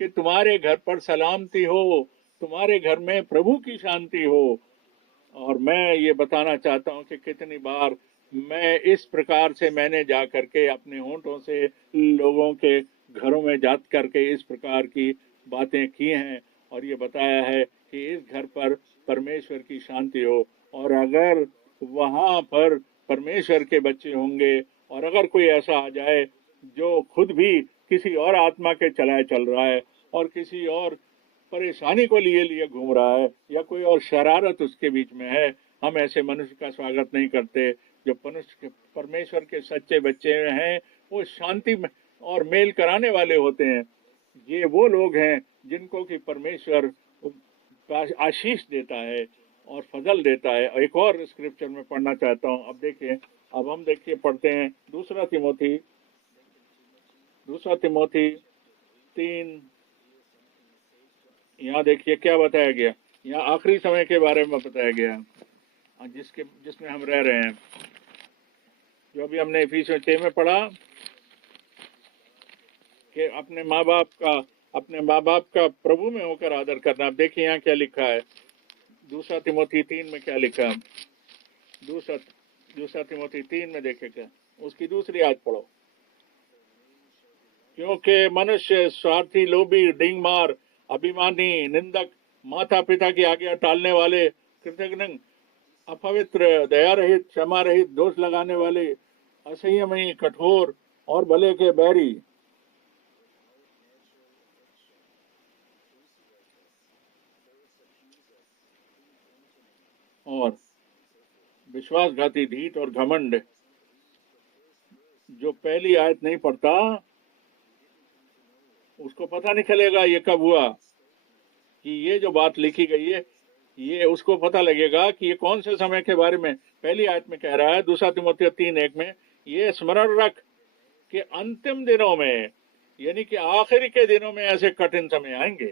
कि तुम्हारे घर पर सलामती हो, तुम्हारे घर में प्रभु की शांति हो। और मैं ये बताना चाहता हूँ कि कितनी बार मैं इस प्रकार से मैंने जा करके अपने होंठों से लोगों के घरों में जा करके इस प्रकार की बातें की हैं और ये बताया है कि इस घर पर परमेश्वर की शांति हो। और अगर वहाँ पर परमेश्वर के बच्चे होंगे और अगर कोई ऐसा आ जाए जो खुद भी किसी और आत्मा के चलाए चल रहा है और किसी और परेशानी को लिए लिए घूम रहा है या कोई और शरारत उसके बीच में है, हम ऐसे मनुष्य का स्वागत नहीं करते। जो मनुष्य परमेश्वर के सच्चे बच्चे हैं, वो शांति और मेल कराने वाले होते हैं। ये वो लोग हैं जिनको कि परमेश्वर आशीष देता है और फजल देता है। एक और स्क्रिप्चर में पढ़ना चाहता हूँ। अब देखिए, अब हम देखिए पढ़ते हैं दूसरा तिमोथी 3। यहाँ देखिए क्या बताया गया। यहाँ आखिरी समय के बारे में बताया गया जिसमें हम रह रहे हैं। जो अभी हमने इफिसियों 6 में पढ़ा कि अपने माँ बाप का प्रभु में होकर आदर करना। अब देखिए यहाँ क्या लिखा है, दूसरा तिमोथी 3 में क्या लिखा है। दूसरा तिमोथी 3 में देखेगा, उसकी दूसरी आयत पढ़ो। क्योंकि मनुष्य स्वार्थी, लोभी, डिंग मार, अभिमानी, निंदक, माता पिता की आज्ञा टालने वाले, कृतज्ञ, अपवित्र, दया रहित, क्षमा रहित, दोष लगाने वाले, असंयमी, कठोर और भले के बैरी और विश्वासघाती, ढीठ और घमंड। जो पहली आयत नहीं पढ़ता उसको पता नहीं चलेगा ये कब हुआ, कि ये जो बात लिखी गई है ये उसको पता लगेगा कि ये कौन से समय के बारे में पहली आयत में कह रहा है। दूसरा तिमोथी 3:1 में ये स्मरण रख कि अंतिम दिनों में, यानी कि आखिरी के दिनों में ऐसे कठिन समय आएंगे।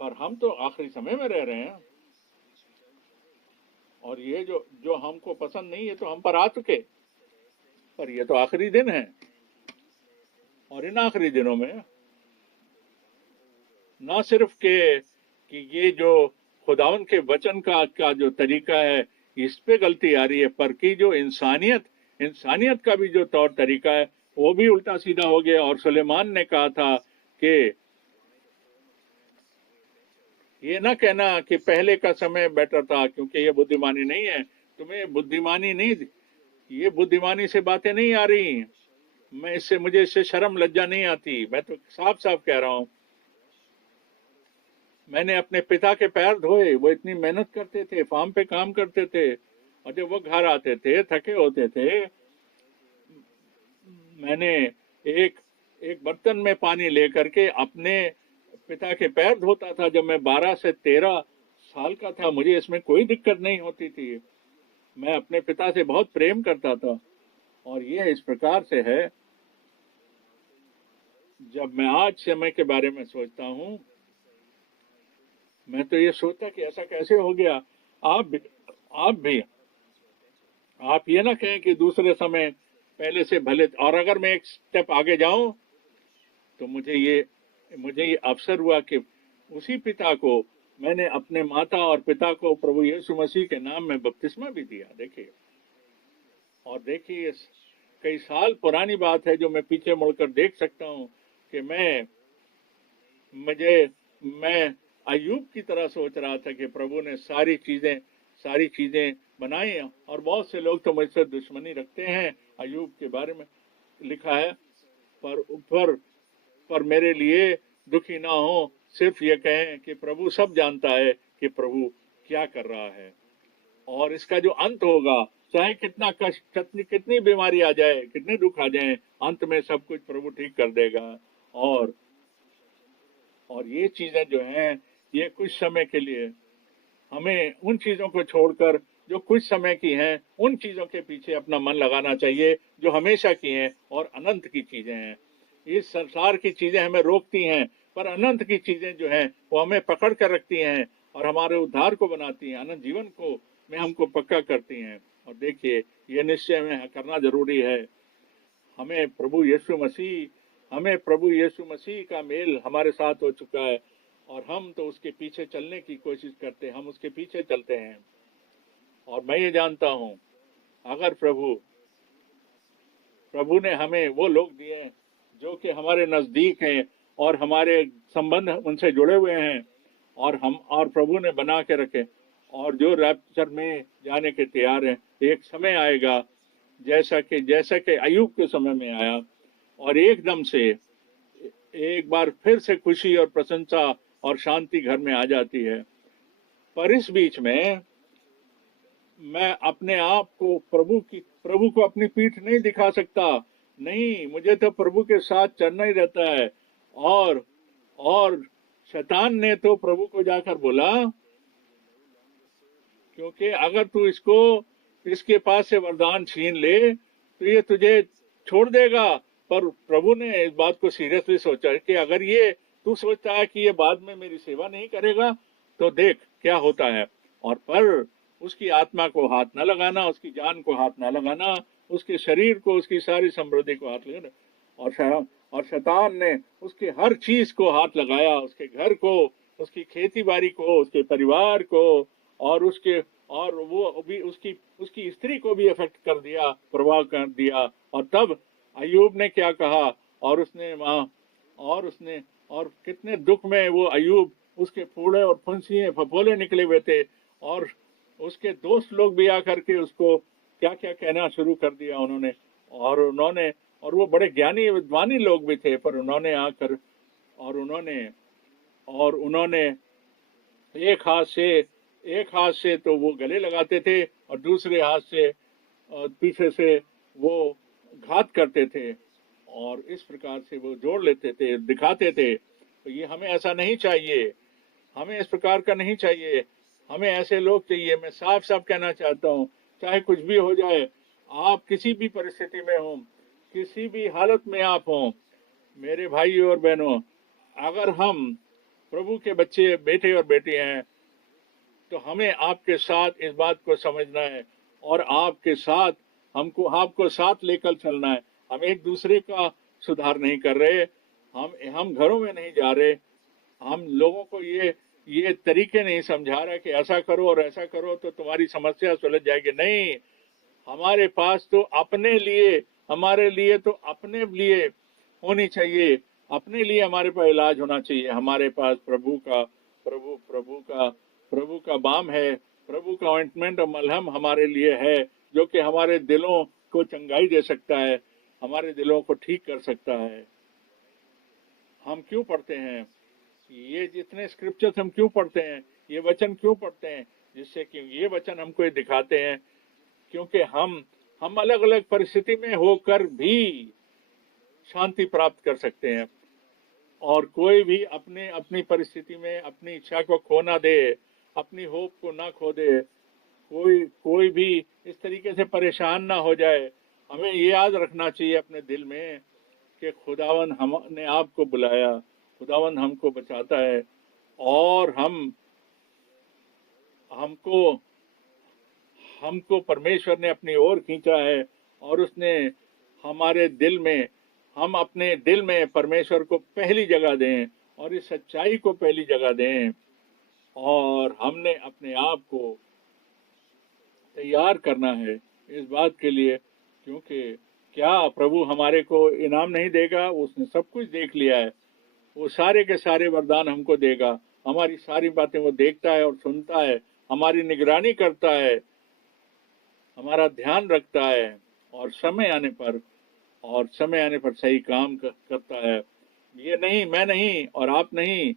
पर हम तो आखिरी समय में रह रहे हैं और ये जो हमको पसंद नहीं है तो हम पर आ चुके, पर ये तो आखिरी दिन है। और इन आखिरी दिनों में ना सिर्फ कि ये जो खुदावन के वचन का जो तरीका है इस पे गलती आ रही है, पर कि जो इंसानियत का भी जो तौर तरीका है वो भी उल्टा सीधा हो गया। और सुलेमान ने कहा था कि ये ना कहना कि पहले का समय बेटर था, क्योंकि ये बुद्धिमानी नहीं है। तुम्हें बुद्धिमानी नहीं, ये बुद्धिमानी से बातें नहीं आ रही। मुझे इससे शर्म लज्जा नहीं आती। मैं तो साफ साफ कह रहा हूं, मैंने अपने पिता के पैर धोए। वो इतनी मेहनत करते थे, फार्म पे काम करते थे, और जब वो घर आते थे थके होते थे, मैंने एक बर्तन में पानी लेकर के अपने पिता के पैर धोता था। जब मैं 12 से 13 साल का था, मुझे इसमें कोई दिक्कत नहीं होती थी। मैं अपने पिता से बहुत प्रेम करता था। और ये इस प्रकार से है, जब मैं आज समय के बारे में सोचता हूँ, मैं तो ये सोचता कि ऐसा कैसे हो गया। आप भी आप ये ना कहें कि दूसरे समय पहले से भले। और अगर मैं एक स्टेप आगे जाऊं तो मुझे ये अवसर हुआ कि उसी पिता को मैंने अपने माता और पिता को प्रभु यीशु मसीह के नाम में बपतिस्मा भी दिया। देखिए, और देखिए कई साल पुरानी बात है जो मैं पीछे मुड़कर देख सकता हूँ कि मैं अय्यूब की तरह सोच रहा था कि प्रभु ने सारी चीजें बनाई। और बहुत से लोग तो मुझसे दुश्मनी रखते हैं। अय्यूब के बारे में लिखा है, पर मेरे लिए दुखी ना हो, सिर्फ ये कहें कि प्रभु सब जानता है कि प्रभु क्या कर रहा है। और इसका जो अंत होगा, चाहे कितना कष्ट, कितनी बीमारी आ जाए, कितने दुख आ जाए, अंत में सब कुछ प्रभु ठीक कर देगा। और ये चीजें जो हैं, ये कुछ समय के लिए, हमें उन चीजों को छोड़कर जो कुछ समय की हैं, उन चीजों के पीछे अपना मन लगाना चाहिए जो हमेशा की हैं और अनंत की चीजें हैं। इस संसार की चीजें हमें रोकती हैं, पर अनंत की चीजें जो हैं वो हमें पकड़ कर रखती हैं और हमारे उद्धार को बनाती हैं, अनंत जीवन को में हमको पक्का करती हैं। और देखिए, ये निश्चय हमें करना जरूरी है। हमें प्रभु यीशु मसीह का मेल हमारे साथ हो चुका है और हम तो उसके पीछे चलने की कोशिश करते हैं, हम उसके पीछे चलते हैं। और मैं ये जानता हूं, अगर प्रभु ने हमें वो लोग दिए हैं जो कि हमारे नजदीक हैं और हमारे संबंध उनसे जुड़े हुए हैं, और प्रभु ने बना के रखे, और जो रैप्चर में जाने के तैयार हैं, एक समय आएगा जैसा कि अय्यूब के समय में आया, और एकदम से एक बार फिर से खुशी और प्रशंसा और शांति घर में आ जाती है। पर इस बीच में मैं अपने आप को प्रभु को अपनी पीठ नहीं दिखा सकता। नहीं, मुझे तो प्रभु के साथ चलना ही रहता है। और शैतान ने तो प्रभु को जाकर बोला, क्योंकि अगर तू इसके पास से वरदान छीन ले तो ये तुझे छोड़ देगा। पर प्रभु ने इस बात को सीरियसली सोचा कि अगर ये तू सोचता है कि ये बाद में मेरी सेवा नहीं करेगा, तो देख क्या होता है। और पर उसकी आत्मा को हाथ न लगाना, उसकी जान को हाथ न लगाना, उसके शरीर को, उसकी सारी समृद्धि को हाथ लगाना। और शैतान ने उसके हर चीज को हाथ लगाया, उसके घर को, उसकी खेती बाड़ी को, उसके परिवार को, और वो भी उसकी स्त्री को भी इफेक्ट कर दिया, प्रभाव कर दिया। और तब अय्यूब ने क्या कहा, और कितने दुख में वो अय्यूब, उसके फूड़े और फुंसिए फफोले निकले हुए थे, और उसके दोस्त लोग भी आकर के उसको क्या क्या कहना शुरू कर दिया उन्होंने। और वो बड़े ज्ञानी विद्वानी लोग भी थे, पर उन्होंने आकर और उन्होंने एक हाथ से तो वो गले लगाते थे और दूसरे हाथ से पीछे से वो घात करते थे, और इस प्रकार से वो जोड़ लेते थे, दिखाते थे। तो ये हमें ऐसा नहीं चाहिए, हमें इस प्रकार का नहीं चाहिए। हमें ऐसे लोग चाहिए। मैं साफ साफ कहना चाहता हूँ, चाहे कुछ भी हो जाए, आप किसी भी परिस्थिति में हो, किसी भी हालत में आप हो, मेरे भाई और बहनों, अगर हम प्रभु के बच्चे, बेटे और बेटी हैं, तो हमें आपके साथ इस बात को समझना है और आपको साथ लेकर चलना है। हम एक दूसरे का सुधार नहीं कर रहे, हम घरों में नहीं जा रहे, हम लोगों को ये तरीके नहीं समझा रहे कि ऐसा करो और ऐसा करो तो तुम्हारी समस्या सुलझ जाएगी। नहीं, हमारे पास तो हमारे लिए होनी चाहिए, अपने लिए हमारे पास इलाज होना चाहिए। हमारे पास प्रभु का बाम है, प्रभु का ऑइंटमेंट और मलहम हमारे लिए है, जो कि हमारे दिलों को चंगाई दे सकता है, हमारे दिलों को ठीक कर सकता है। हम क्यों पढ़ते हैं ये जितने स्क्रिप्चर्स हम क्यों पढ़ते हैं, ये वचन क्यों पढ़ते हैं? जिससे कि ये वचन हमको ये दिखाते हैं, क्योंकि हम अलग अलग परिस्थिति में होकर भी शांति प्राप्त कर सकते हैं। और कोई भी अपनी परिस्थिति में अपनी इच्छा को खो ना दे, अपनी होप को ना खो दे, कोई भी इस तरीके से परेशान ना हो जाए। हमें ये याद रखना चाहिए अपने दिल में कि खुदावन हमने आपको बुलाया, खुदावन हमको बचाता है, और हमको परमेश्वर ने अपनी ओर खींचा है, और उसने हम अपने दिल में परमेश्वर को पहली जगह दें और इस सच्चाई को पहली जगह दें, और हमने अपने आप को तैयार करना है इस बात के लिए, क्योंकि क्या प्रभु हमारे को इनाम नहीं देगा? उसने सब कुछ देख लिया है, वो सारे के सारे वरदान हमको देगा। हमारी सारी बातें वो देखता है और सुनता है, हमारी निगरानी करता है, हमारा ध्यान रखता है, और समय आने पर सही काम करता है। ये नहीं, मैं नहीं और आप नहीं,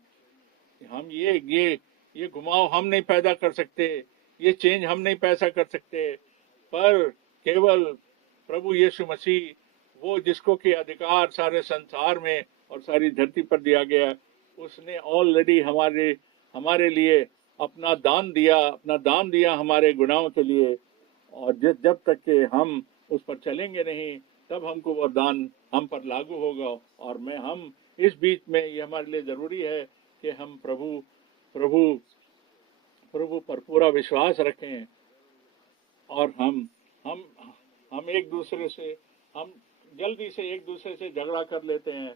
हम ये घुमाव हम नहीं पैदा कर सकते, ये चेंज हम नहीं पैदा कर सकते, पर केवल प्रभु यीशु मसीह, वो जिसको कि अधिकार सारे संसार में और सारी धरती पर दिया गया, उसने ऑलरेडी हमारे लिए अपना दान दिया हमारे गुनाहों के लिए। और जब तक के हम उस पर चलेंगे नहीं, तब हमको वरदान हम पर लागू होगा। और हम इस बीच में ये हमारे लिए ज़रूरी है कि हम प्रभु प्रभु प्रभु पर पूरा विश्वास रखें। और हम हम एक दूसरे से हम जल्दी से एक दूसरे से झगड़ा कर लेते हैं,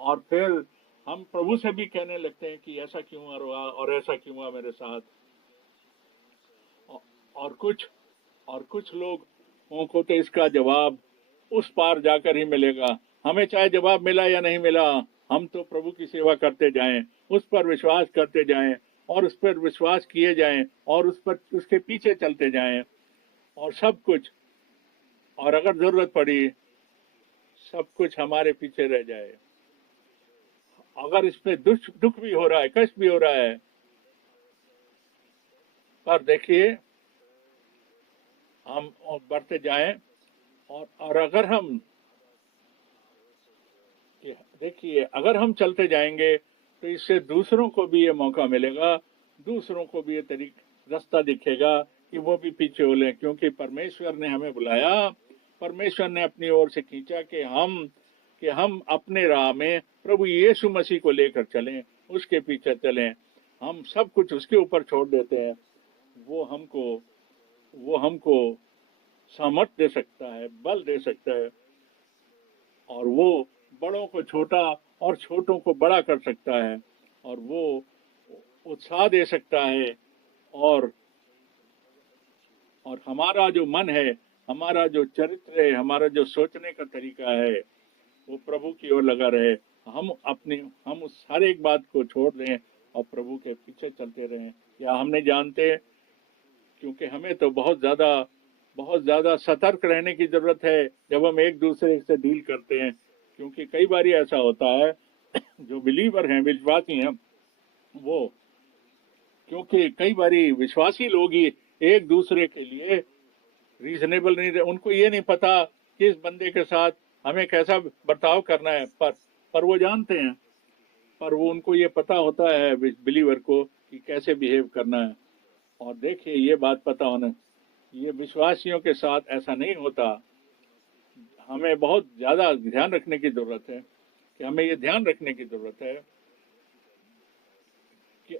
और फिर हम प्रभु से भी कहने लगते हैं कि ऐसा क्यों हुआ और ऐसा क्यों हुआ मेरे साथ। और कुछ लोगों को तो इसका जवाब उस पार जाकर ही मिलेगा। हमें चाहे जवाब मिला या नहीं मिला, हम तो प्रभु की सेवा करते जाएं, उस पर विश्वास करते जाएं, और उस पर विश्वास किए जाएं, और उसके पीछे चलते जाएं, और सब कुछ, और अगर जरूरत पड़ी सब कुछ हमारे पीछे रह जाए। अगर इसमें दुख भी हो रहा है, कष्ट भी हो रहा है, पर देखिए हम बढ़ते जाएं। और अगर हम देखिए अगर हम चलते जाएंगे तो इससे दूसरों को भी ये मौका मिलेगा, दूसरों को भी ये रास्ता दिखेगा कि वो भी पीछे हो लें, क्योंकि परमेश्वर ने हमें बुलाया, परमेश्वर ने अपनी ओर से खींचा कि हम अपने राह में प्रभु यीशु मसीह को लेकर चलें, उसके पीछे चलें। हम सब कुछ उसके ऊपर छोड़ देते हैं। वो हमको सामर्थ्य दे सकता है, बल दे सकता है, और वो बड़ों को छोटा और छोटों को बड़ा कर सकता है, और वो उत्साह दे सकता है। और हमारा जो मन है, हमारा जो चरित्र है, हमारा जो सोचने का तरीका है, वो प्रभु की ओर लगा रहे। हम उस हर एक बात को छोड़ दें और प्रभु के पीछे चलते रहें। या हम नहीं जानते, क्योंकि हमें तो बहुत ज़्यादा सतर्क रहने की जरूरत है जब हम एक दूसरे से डील करते हैं, क्योंकि कई बार ऐसा होता है जो बिलीवर हैं, विश्वासी हैं, वो क्योंकि कई बारी विश्वासी लोग ही एक दूसरे के लिए रीजनेबल नहीं रहे। उनको ये नहीं पता कि इस बंदे के साथ हमें कैसा बर्ताव करना है, पर वो जानते हैं, पर वो उनको ये पता होता है बिलीवर को कि कैसे बिहेव करना है। और देखिए ये बात पता होना, ये विश्वासियों के साथ ऐसा नहीं होता। हमें बहुत ज़्यादा ध्यान रखने की ज़रूरत है, कि हमें ये ध्यान रखने की ज़रूरत है कि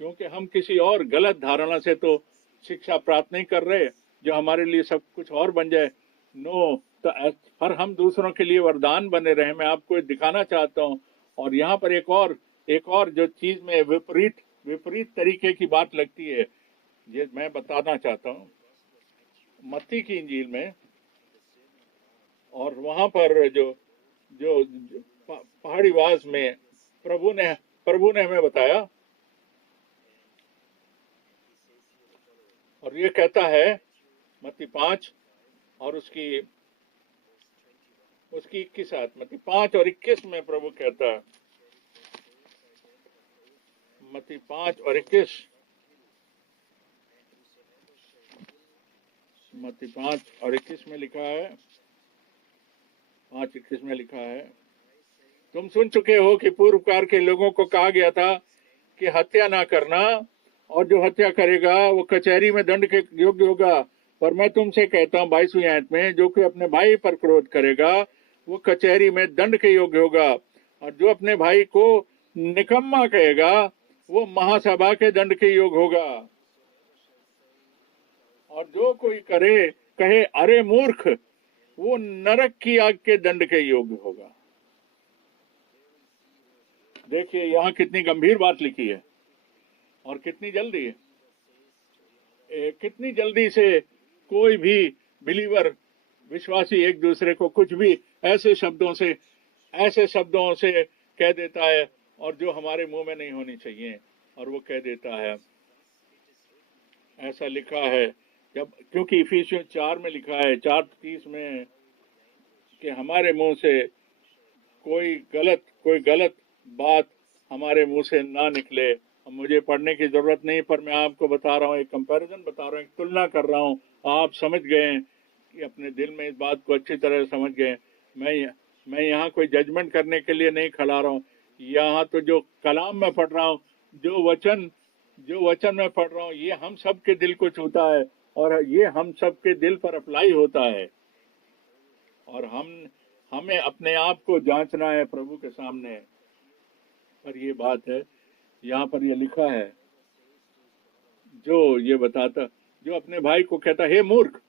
क्योंकि हम किसी और गलत धारणा से तो शिक्षा प्राप्त नहीं कर रहे जो हमारे लिए सब कुछ और बन जाए। नो, तो पर हम दूसरों के लिए वरदान बने रहे। मैं आपको दिखाना चाहता हूँ। और यहाँ पर एक और जो चीज में विपरीत तरीके की बात लगती है, ये मैं बताना चाहता हूँ। मत्ती की इंजील में, और वहां पर जो पहाड़ी वास में प्रभु ने हमें बताया, और ये कहता है मत्ती 5 और उसकी 21 आयत, मत्ती 5 और 21 में प्रभु कहता है, मत्ती 5 और 21, मत्ती 5 और 21 में लिखा है, 5:21 में लिखा है, तुम सुन चुके हो कि पूर्व काल के लोगों को कहा गया था कि हत्या ना करना, और जो हत्या करेगा वो कचहरी में दंड के योग्य होगा। पर मैं तुमसे कहता हूँ 22वीं आयत में, जो कोई अपने भाई पर क्रोध करेगा वो कचहरी में दंड के योग्य होगा, और जो अपने भाई को निकम्मा कहेगा वो महासभा के दंड के योग्य होगा। और जो कोई कहे अरे मूर्ख, वो नरक की आग के दंड के योग्य होगा। देखिए यहाँ कितनी गंभीर बात लिखी है, और कितनी जल्दी से कोई भी बिलीवर, विश्वासी एक दूसरे को कुछ भी ऐसे शब्दों से कह देता है, और जो हमारे मुंह में नहीं होनी चाहिए, और वो कह देता है। ऐसा लिखा है क्योंकि इफिसियों 4 में लिखा है, 4:30 में, कि हमारे मुंह से कोई गलत बात हमारे मुंह से ना निकले। मुझे पढ़ने की जरूरत नहीं, पर मैं आपको बता रहा हूँ, एक कंपैरिजन बता रहा हूँ, एक तुलना कर रहा हूँ। आप समझ गए कि अपने दिल में इस बात को अच्छी तरह समझ गए। मैं यहाँ कोई जजमेंट करने के लिए नहीं खड़ा रहा हूँ। यहाँ तो जो कलाम में पढ़ रहा हूँ, जो वचन में पढ़ रहा हूँ, ये हम सब के दिल को छूता है, और ये हम सब के दिल पर अप्लाई होता है। और हमें अपने आप को जांचना है प्रभु के सामने। पर ये बात है, यहाँ पर ये लिखा है, जो ये बताता, जो अपने भाई को कहता हे मूर्ख,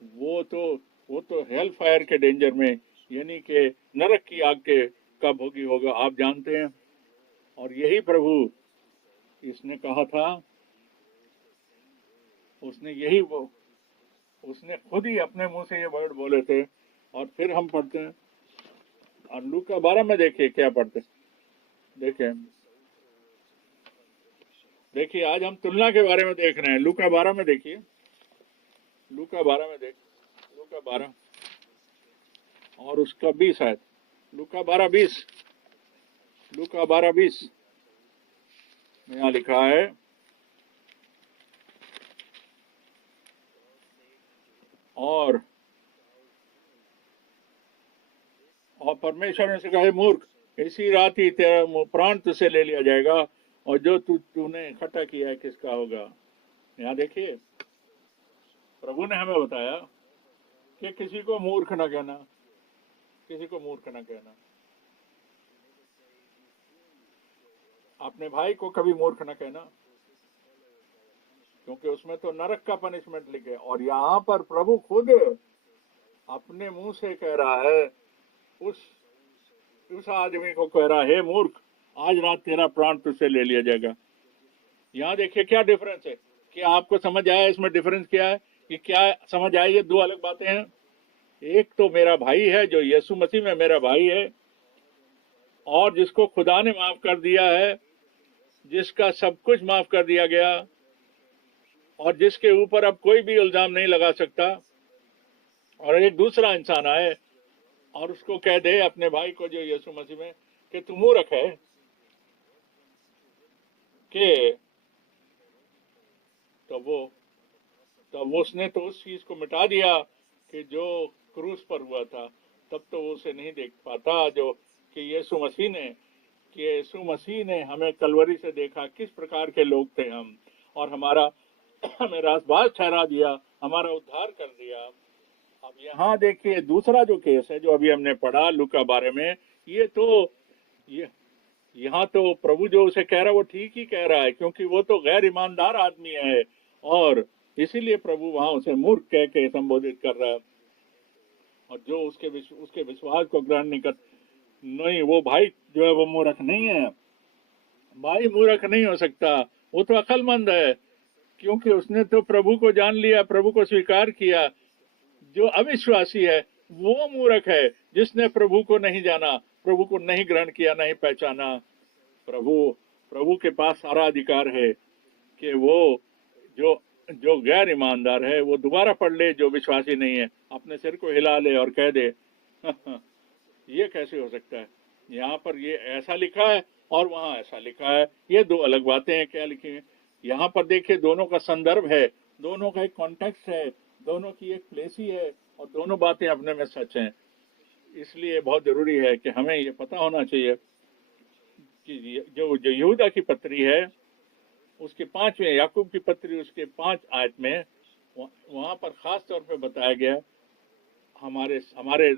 वो तो हेल फायर के डेंजर में, यानी कि नरक की आग के का भोगी होगा, आप जानते हैं। और यही प्रभु इसने कहा था, उसने खुद ही अपने मुंह से ये वर्ड बोले थे। और फिर हम पढ़ते हैं, और लूका 12 में देखिए क्या पढ़ते हैं। देखिए आज हम तुलना के बारे में देख रहे हैं। लूका 12 में देखिए, लूका 12 और उसका 20 है। लूका 12:20 में यहाँ लिखा है, और परमेश्वर ने से कहा, मूर्ख, इसी रात ही तेरा प्राण तुझसे ले लिया जाएगा, और जो तूने इकट्ठा किया है किसका होगा। यहाँ देखिए प्रभु ने हमें बताया कि किसी को मूर्ख न कहना, किसी को मूर्ख न कहना। अपने भाई को कभी मूर्ख न कहना, क्योंकि उसमें तो नरक का पनिशमेंट लिखे। और यहाँ पर प्रभु खुद अपने मुंह से कह रहा है, उस आदमी को कह रहा है, मूर्ख, आज रात तेरा प्राण तुझसे ले लिया जाएगा। यहाँ देखिए क्या डिफरेंस है। क्या आपको समझ आया इसमें डिफरेंस क्या है? कि क्या समझ आया? ये दो अलग बातें हैं। एक तो मेरा भाई है, जो यीशु मसीह में मेरा भाई है, और जिसको खुदा ने माफ कर दिया है, जिसका सब कुछ माफ कर दिया गया, और जिसके ऊपर अब कोई भी इल्जाम नहीं लगा सकता। और एक दूसरा इंसान आए और उसको कह दे, अपने भाई को जो यीशु मसीह में, कि तू मूर्ख है, कि तब उसने तो उस चीज को मिटा दिया कि जो क्रूस पर हुआ था। तब तो वो उसे नहीं देख पाता, जो कि यीशु मसीह ने हमें कलवरी से देखा, किस प्रकार के लोग थे हम, और हमें रासबाज ठहरा दिया, हमारा उद्धार कर दिया। अब यहाँ देखिए दूसरा जो केस है, जो अभी हमने पढ़ा लूका 12 में, यहाँ तो प्रभु जो उसे कह रहा है वो ठीक ही कह रहा है, क्योंकि वो तो गैर ईमानदार आदमी है, और इसीलिए प्रभु वहां उसे मूर्ख कह के संबोधित कर रहा है। और जो उसके विश्वास को ग्रहण नहीं, वो भाई जो है वो मूर्ख नहीं है। भाई मूर्ख नहीं हो सकता, वो तो अक्लमंद है, क्योंकि उसने तो प्रभु को जान लिया, प्रभु को स्वीकार किया। जो अविश्वासी है वो मूर्ख है, जिसने प्रभु को नहीं जाना, प्रभु को नहीं ग्रहण किया, नहीं पहचाना। प्रभु के पास सारा अधिकार है कि वो जो जो गैर ईमानदार है वो दोबारा पढ़ ले, जो विश्वासी नहीं है अपने सिर को हिला ले और कह दे ये कैसे हो सकता है? यहाँ पर ये ऐसा लिखा है और वहाँ ऐसा लिखा है, ये दो अलग बातें हैं। क्या लिखी है यहाँ पर? देखिए दोनों का संदर्भ है, दोनों का एक कॉन्टेक्स्ट है, दोनों की एक प्लेस ही है, और दोनों बातें अपने में सच हैं। इसलिए बहुत जरूरी है कि हमें ये पता होना चाहिए कि जो यहूदा की पत्री है, उसके 5वें, याकूब की पत्री उसके 5 आयत में वहां पर खास तौर पे बताया गया, हमारे हमारे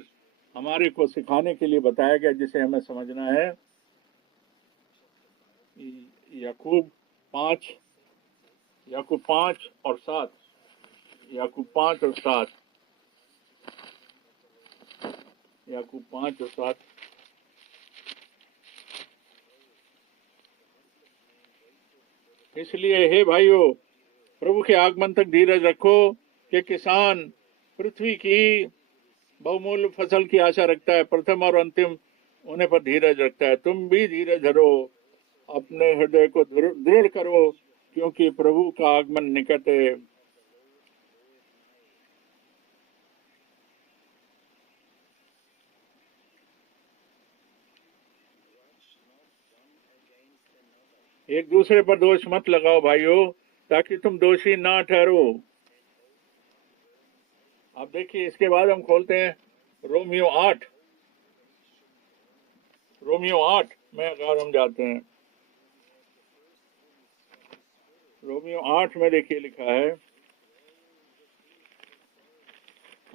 हमारे को सिखाने के लिए बताया गया, जिसे हमें समझना है। याकूब 5 और 7, याकूब 5 और 7, याकूब 5 और 7। इसलिए हे भाइयों, प्रभु के आगमन तक धीरज रखो, कि किसान पृथ्वी की बहुमूल्य फसल की आशा रखता है, प्रथम और अंतिम होने पर धीरज रखता है। तुम भी धीरज धरो, अपने हृदय को दृढ़ करो, क्योंकि प्रभु का आगमन निकट है। एक दूसरे पर दोष मत लगाओ भाइयों, ताकि तुम दोषी ना ठहरो। अब देखिए इसके बाद हम खोलते हैं रोमियो 8 में अगर हम जाते हैं, रोमियो 8 में देखिए लिखा है,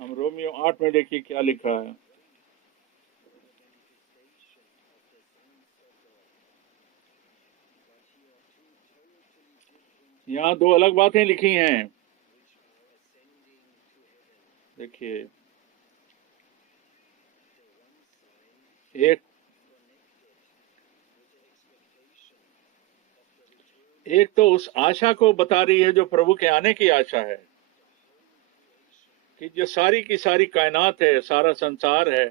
हम रोमियो 8 में देखिए क्या लिखा है। यहाँ दो अलग बातें लिखी हैं। देखिए, एक एक तो उस आशा को बता रही है जो प्रभु के आने की आशा है, कि जो सारी की सारी कायनात है, सारा संसार है,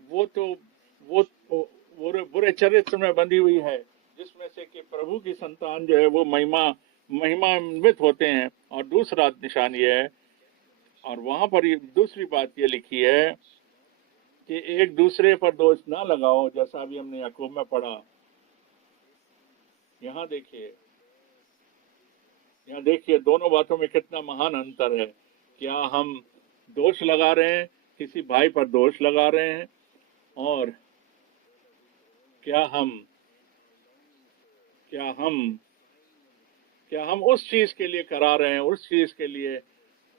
वो तो वो बुरे चरित्र में बंधी हुई है, जिसमें से कि प्रभु की संतान जो है वो महिमान्वित होते हैं। और दूसरा निशान ये है, और वहां पर दूसरी बात ये लिखी है कि एक दूसरे पर दोष ना लगाओ, जैसा अभी हमने याकूब में पढ़ा। यहाँ देखिए दोनों बातों में कितना महान अंतर है। क्या हम दोष लगा रहे हैं, किसी भाई पर दोष लगा रहे हैं, और क्या हम उस चीज के लिए करा रहे हैं, उस चीज के लिए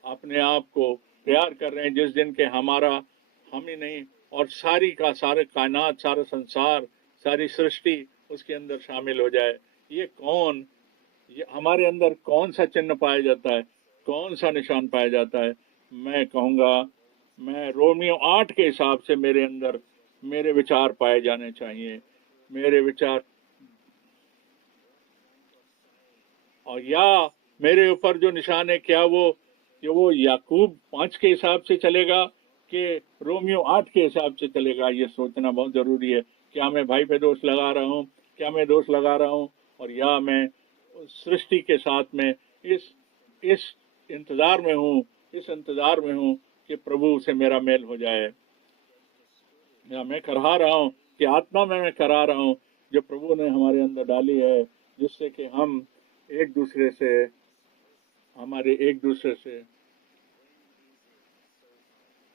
अपने आप को तैयार कर रहे हैं जिस दिन के हमारा हम ही नहीं और सारे कायनात, सारा संसार, सारी सृष्टि उसके अंदर शामिल हो जाए। ये हमारे अंदर कौन सा चिन्ह पाया जाता है, कौन सा निशान पाया जाता है? मैं कहूँगा, मैं रोमियो 8 के हिसाब से मेरे अंदर मेरे विचार पाए जाने चाहिए, मेरे विचार, और या मेरे ऊपर जो निशान है, क्या वो याकूब 5 के हिसाब से चलेगा कि रोमियो 8 के हिसाब से चलेगा? ये सोचना बहुत जरूरी है। क्या मैं भाई पे दोष लगा रहा हूँ, क्या मैं दोष लगा रहा हूँ, और या मैं सृष्टि के साथ में इस इंतजार में हूँ कि प्रभु से मेरा मेल हो जाए, या मैं करा रहा हूँ कि आत्मा में मैं करा रहा हूँ जो प्रभु ने हमारे अंदर डाली है, जिससे कि हम एक दूसरे से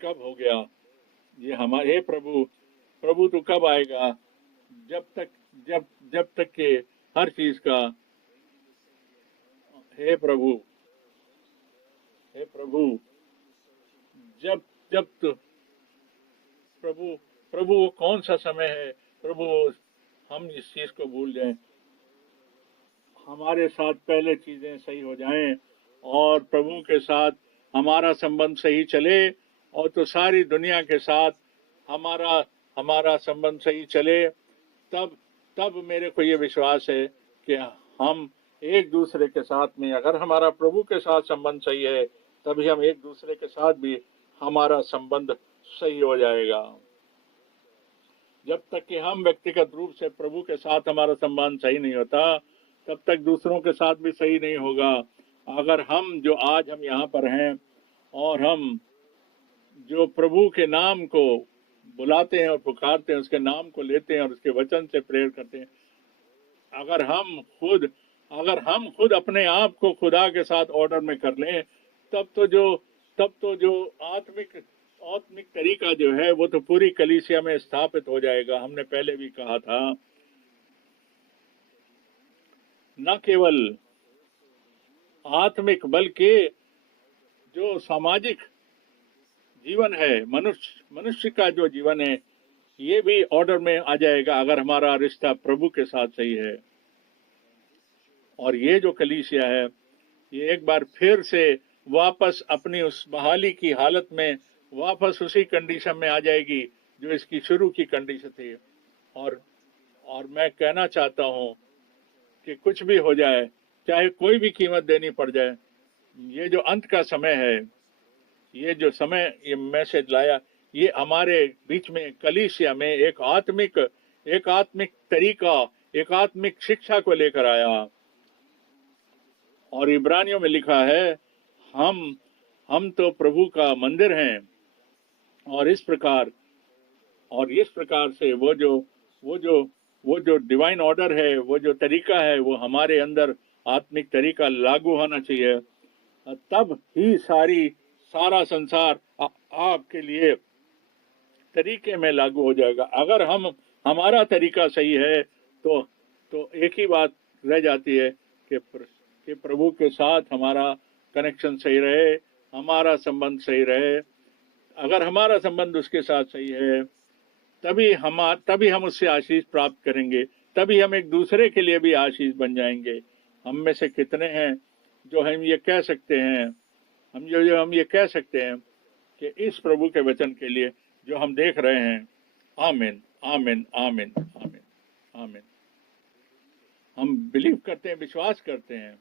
कब हो गया ये हमारे, हे प्रभु तू कब आएगा? जब तक के हर चीज का, हे प्रभु जब जब तो प्रभु वो कौन सा समय है प्रभु, हम इस चीज को भूल जाएं, हमारे साथ पहले चीजें सही हो जाएं और प्रभु के साथ हमारा संबंध सही चले, और तो सारी दुनिया के साथ हमारा संबंध सही चले। तब मेरे को ये विश्वास है कि हम एक दूसरे के साथ में, अगर हमारा प्रभु के साथ संबंध सही है, तभी हम एक दूसरे के साथ भी हमारा संबंध सही हो जाएगा। जब तक कि हम व्यक्तिगत रूप से प्रभु के साथ हमारा संबंध सही नहीं होता, तब तक दूसरों के साथ भी सही नहीं होगा। अगर हम जो आज हम यहाँ पर हैं और हम जो प्रभु के नाम को बुलाते हैं और पुकारते हैं, उसके नाम को लेते हैं और उसके वचन से प्रेरित करते हैं, अगर हम खुद अपने आप को खुदा के साथ ऑर्डर में कर लें, तब तो जो आत्मिक तरीका जो है वो तो पूरी कलीसिया में स्थापित हो जाएगा। हमने पहले भी कहा था, न केवल आत्मिक बल्कि जो सामाजिक जीवन है, मनुष्य का जो जीवन है, ये भी ऑर्डर में आ जाएगा अगर हमारा रिश्ता प्रभु के साथ सही है। और ये जो कलीसिया है, ये एक बार फिर से वापस अपनी उस बहाली की हालत में वापस उसी कंडीशन में आ जाएगी जो इसकी शुरू की कंडीशन थी। और मैं कहना चाहता हूँ कि कुछ भी हो जाए, चाहे कोई भी कीमत देनी पड़ जाए, ये जो अंत का समय है, ये जो समय ये मैसेज लाया, ये हमारे बीच में कलीसिया में एक आत्मिक तरीका, एक आत्मिक शिक्षा को लेकर आया। और इब्रानियों में लिखा है, हम तो प्रभु का मंदिर हैं, और इस प्रकार से वो जो डिवाइन ऑर्डर है, वो जो तरीका है, वो हमारे अंदर आत्मिक तरीका लागू होना चाहिए। तब ही सारा संसार आपके लिए तरीके में लागू हो जाएगा। अगर हमारा तरीका सही है तो एक ही बात रह जाती है कि प्रभु के साथ हमारा कनेक्शन सही रहे, हमारा संबंध सही रहे, अगर हमारा संबंध उसके साथ सही है, तभी हम उससे आशीष प्राप्त करेंगे, तभी हम एक दूसरे के लिए भी आशीष बन जाएंगे। हम में से कितने हैं जो हम ये कह सकते हैं, हम ये कह सकते हैं कि इस प्रभु के वचन के लिए जो हम देख रहे हैं, आमीन आमीन आमीन आमीन आमीन। हम बिलीव करते हैं, विश्वास करते हैं,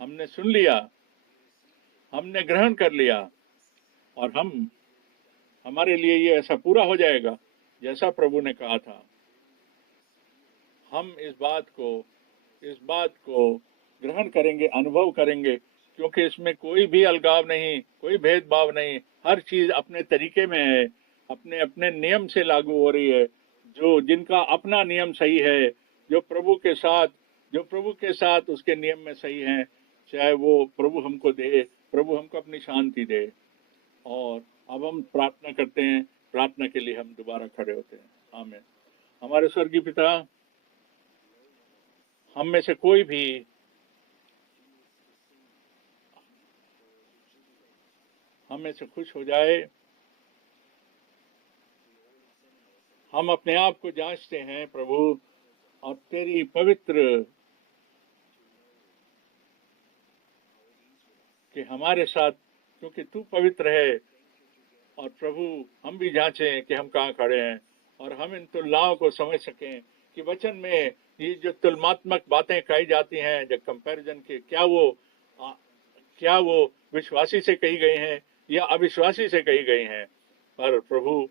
हमने सुन लिया, हमने ग्रहण कर लिया, और हमारे लिए ये ऐसा पूरा हो जाएगा जैसा प्रभु ने कहा था। हम इस बात को ग्रहण करेंगे, अनुभव करेंगे, क्योंकि इसमें कोई भी अलगाव नहीं, कोई भेदभाव नहीं, हर चीज अपने तरीके में है, अपने अपने नियम से लागू हो रही है। जिनका अपना नियम सही है, जो प्रभु के साथ उसके नियम में सही है, चाहे वो प्रभु हमको दे, प्रभु हमको अपनी शांति दे। और अब हम प्रार्थना करते हैं, प्रार्थना के लिए हम दोबारा खड़े होते हैं। आमीन। हमारे स्वर्गीय पिता, हम में से कोई भी हम में से खुश हो जाए। हम अपने आप को जांचते हैं प्रभु, और तेरी पवित्र कि हमारे साथ, क्योंकि तू पवित्र है, और प्रभु हम भी जांचें कि हम कहाँ खड़े हैं, और हम इन तुलनाओं को समझ सकें कि वचन में ये जो तुलनात्मक बातें कही जाती हैं, जो कंपैरिजन के, क्या वो विश्वासी से कही गई हैं या अविश्वासी से कही गई हैं। पर प्रभु,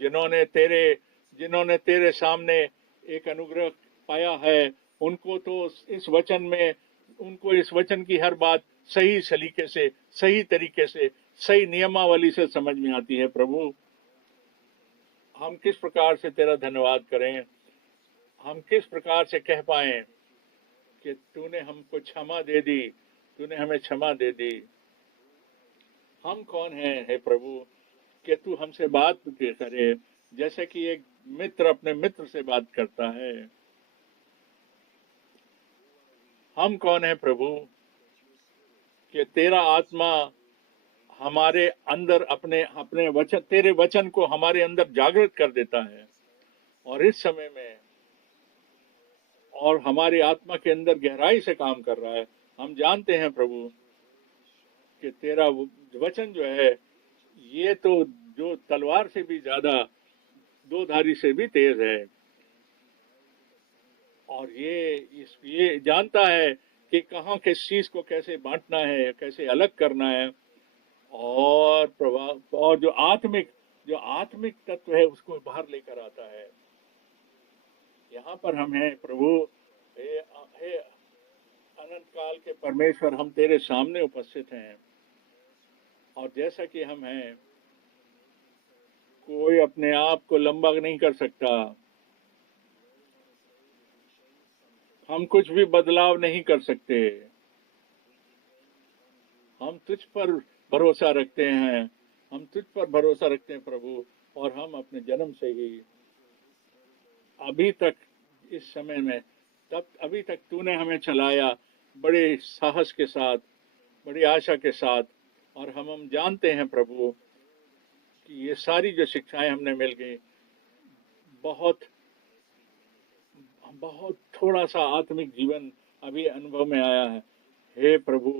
जिन्होंने तेरे सामने एक अनुग्रह पाया है, उनको इस वचन की हर बात सही सलीके से, सही तरीके से, सही नियमावली से समझ में आती है। प्रभु, हम किस प्रकार से तेरा धन्यवाद करें, हम किस प्रकार से कह पाएं कि तूने हमको क्षमा दे दी, तूने हमें क्षमा दे दी। हम कौन हैं हे प्रभु कि तू हमसे बात करे, जैसे कि एक मित्र अपने मित्र से बात करता है। हम कौन है प्रभु कि तेरा आत्मा हमारे अंदर अपने वचन, तेरे वचन को हमारे अंदर जागृत कर देता है, और इस समय में और हमारी आत्मा के अंदर गहराई से काम कर रहा है। हम जानते हैं प्रभु कि तेरा वचन जो है, ये तो जो तलवार से भी ज्यादा, दो धारी से भी तेज है, और ये जानता है कि कहाँ किस चीज को कैसे बांटना है, कैसे अलग करना है, और जो आत्मिक तत्व है उसको बाहर लेकर आता है। यहाँ पर हम हैं प्रभु, हे अनंत काल के परमेश्वर, हम तेरे सामने उपस्थित हैं, और जैसा कि हम हैं, कोई अपने आप को लंबा नहीं कर सकता, हम कुछ भी बदलाव नहीं कर सकते। हम तुझ पर भरोसा रखते हैं प्रभु, और हम अपने जन्म से ही अभी तक, इस समय में, अभी तक तूने हमें चलाया बड़े साहस के साथ, बड़ी आशा के साथ, और हम जानते हैं प्रभु कि ये सारी जो शिक्षाएं हमने मिल गई, बहुत थोड़ा सा आत्मिक जीवन अभी अनुभव में आया है। हे प्रभु,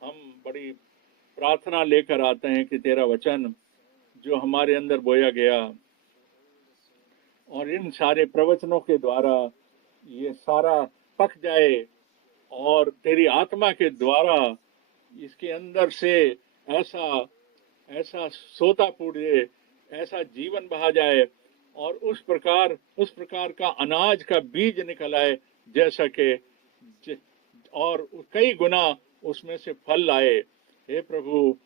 हम बड़ी प्रार्थना लेकर आते हैं कि तेरा वचन जो हमारे अंदर बोया गया, और इन सारे प्रवचनों के द्वारा ये सारा पक जाए, और तेरी आत्मा के द्वारा इसके अंदर से ऐसा सोता फूटे, ऐसा जीवन बहा जाए, और उस प्रकार का अनाज का बीज निकल आए, जैसा कि और कई गुना उसमें से फल आए। हे प्रभु,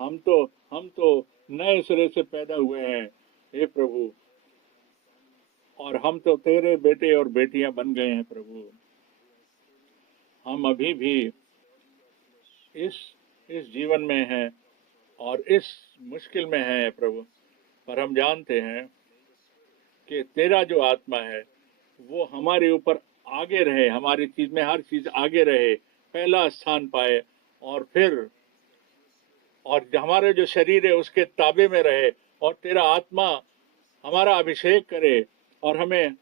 हम तो नए सिरे से पैदा हुए हैं हे प्रभु, और हम तो तेरे बेटे और बेटियां बन गए हैं प्रभु। हम अभी भी इस जीवन में हैं और इस मुश्किल में हैं प्रभु, पर हम जानते हैं कि तेरा जो आत्मा है वो हमारे ऊपर आगे रहे, हमारी चीज में हर चीज आगे रहे, पहला स्थान पाए, और फिर और हमारे जो शरीर है उसके ताबे में रहे, और तेरा आत्मा हमारा अभिषेक करे और हमें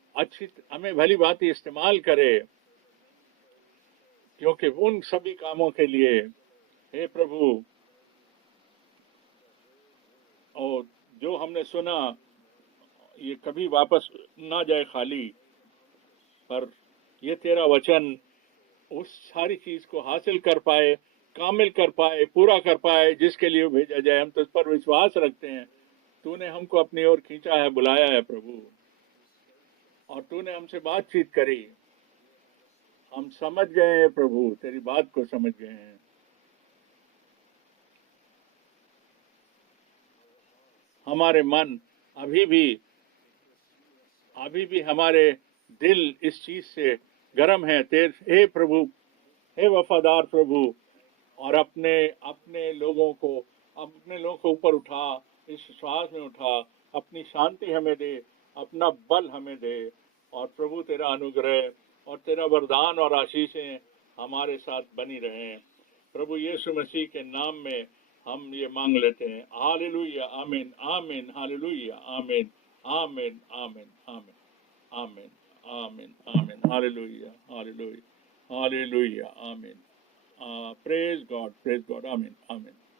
भली भांति इस्तेमाल करे, क्योंकि उन सभी कामों के लिए हे प्रभु, और जो हमने सुना ये कभी वापस ना जाए खाली, पर ये तेरा वचन उस सारी चीज को हासिल कर पाए, कामिल कर पाए, पूरा कर पाए जिसके लिए भेजा जाए। हम तो इस पर विश्वास रखते हैं। तूने हमको अपनी ओर खींचा है, बुलाया है प्रभु, और तूने हमसे बातचीत करी। हम समझ गए हैं प्रभु, तेरी बात को समझ गए हैं। हमारे मन अभी भी हमारे दिल इस चीज से गर्म है। हे प्रभु, हे वफादार प्रभु, और अपने लोगों को ऊपर उठा, इस श्वास में उठा, अपनी शांति हमें दे, अपना बल हमें दे, और प्रभु तेरा अनुग्रह और तेरा वरदान और आशीषें हमारे साथ बनी रहें। प्रभु यीशु मसीह के नाम में हम ये मांग लेते हैं। हालेलुया, आमीन, आमीन, हालेलुया, आमीन, आमीन, आमीन, आमीन, आमीन, आमीन, आमीन, हालेलुया, हालेलुया, हालेलुया, आमीन। Praise God, amen, amen.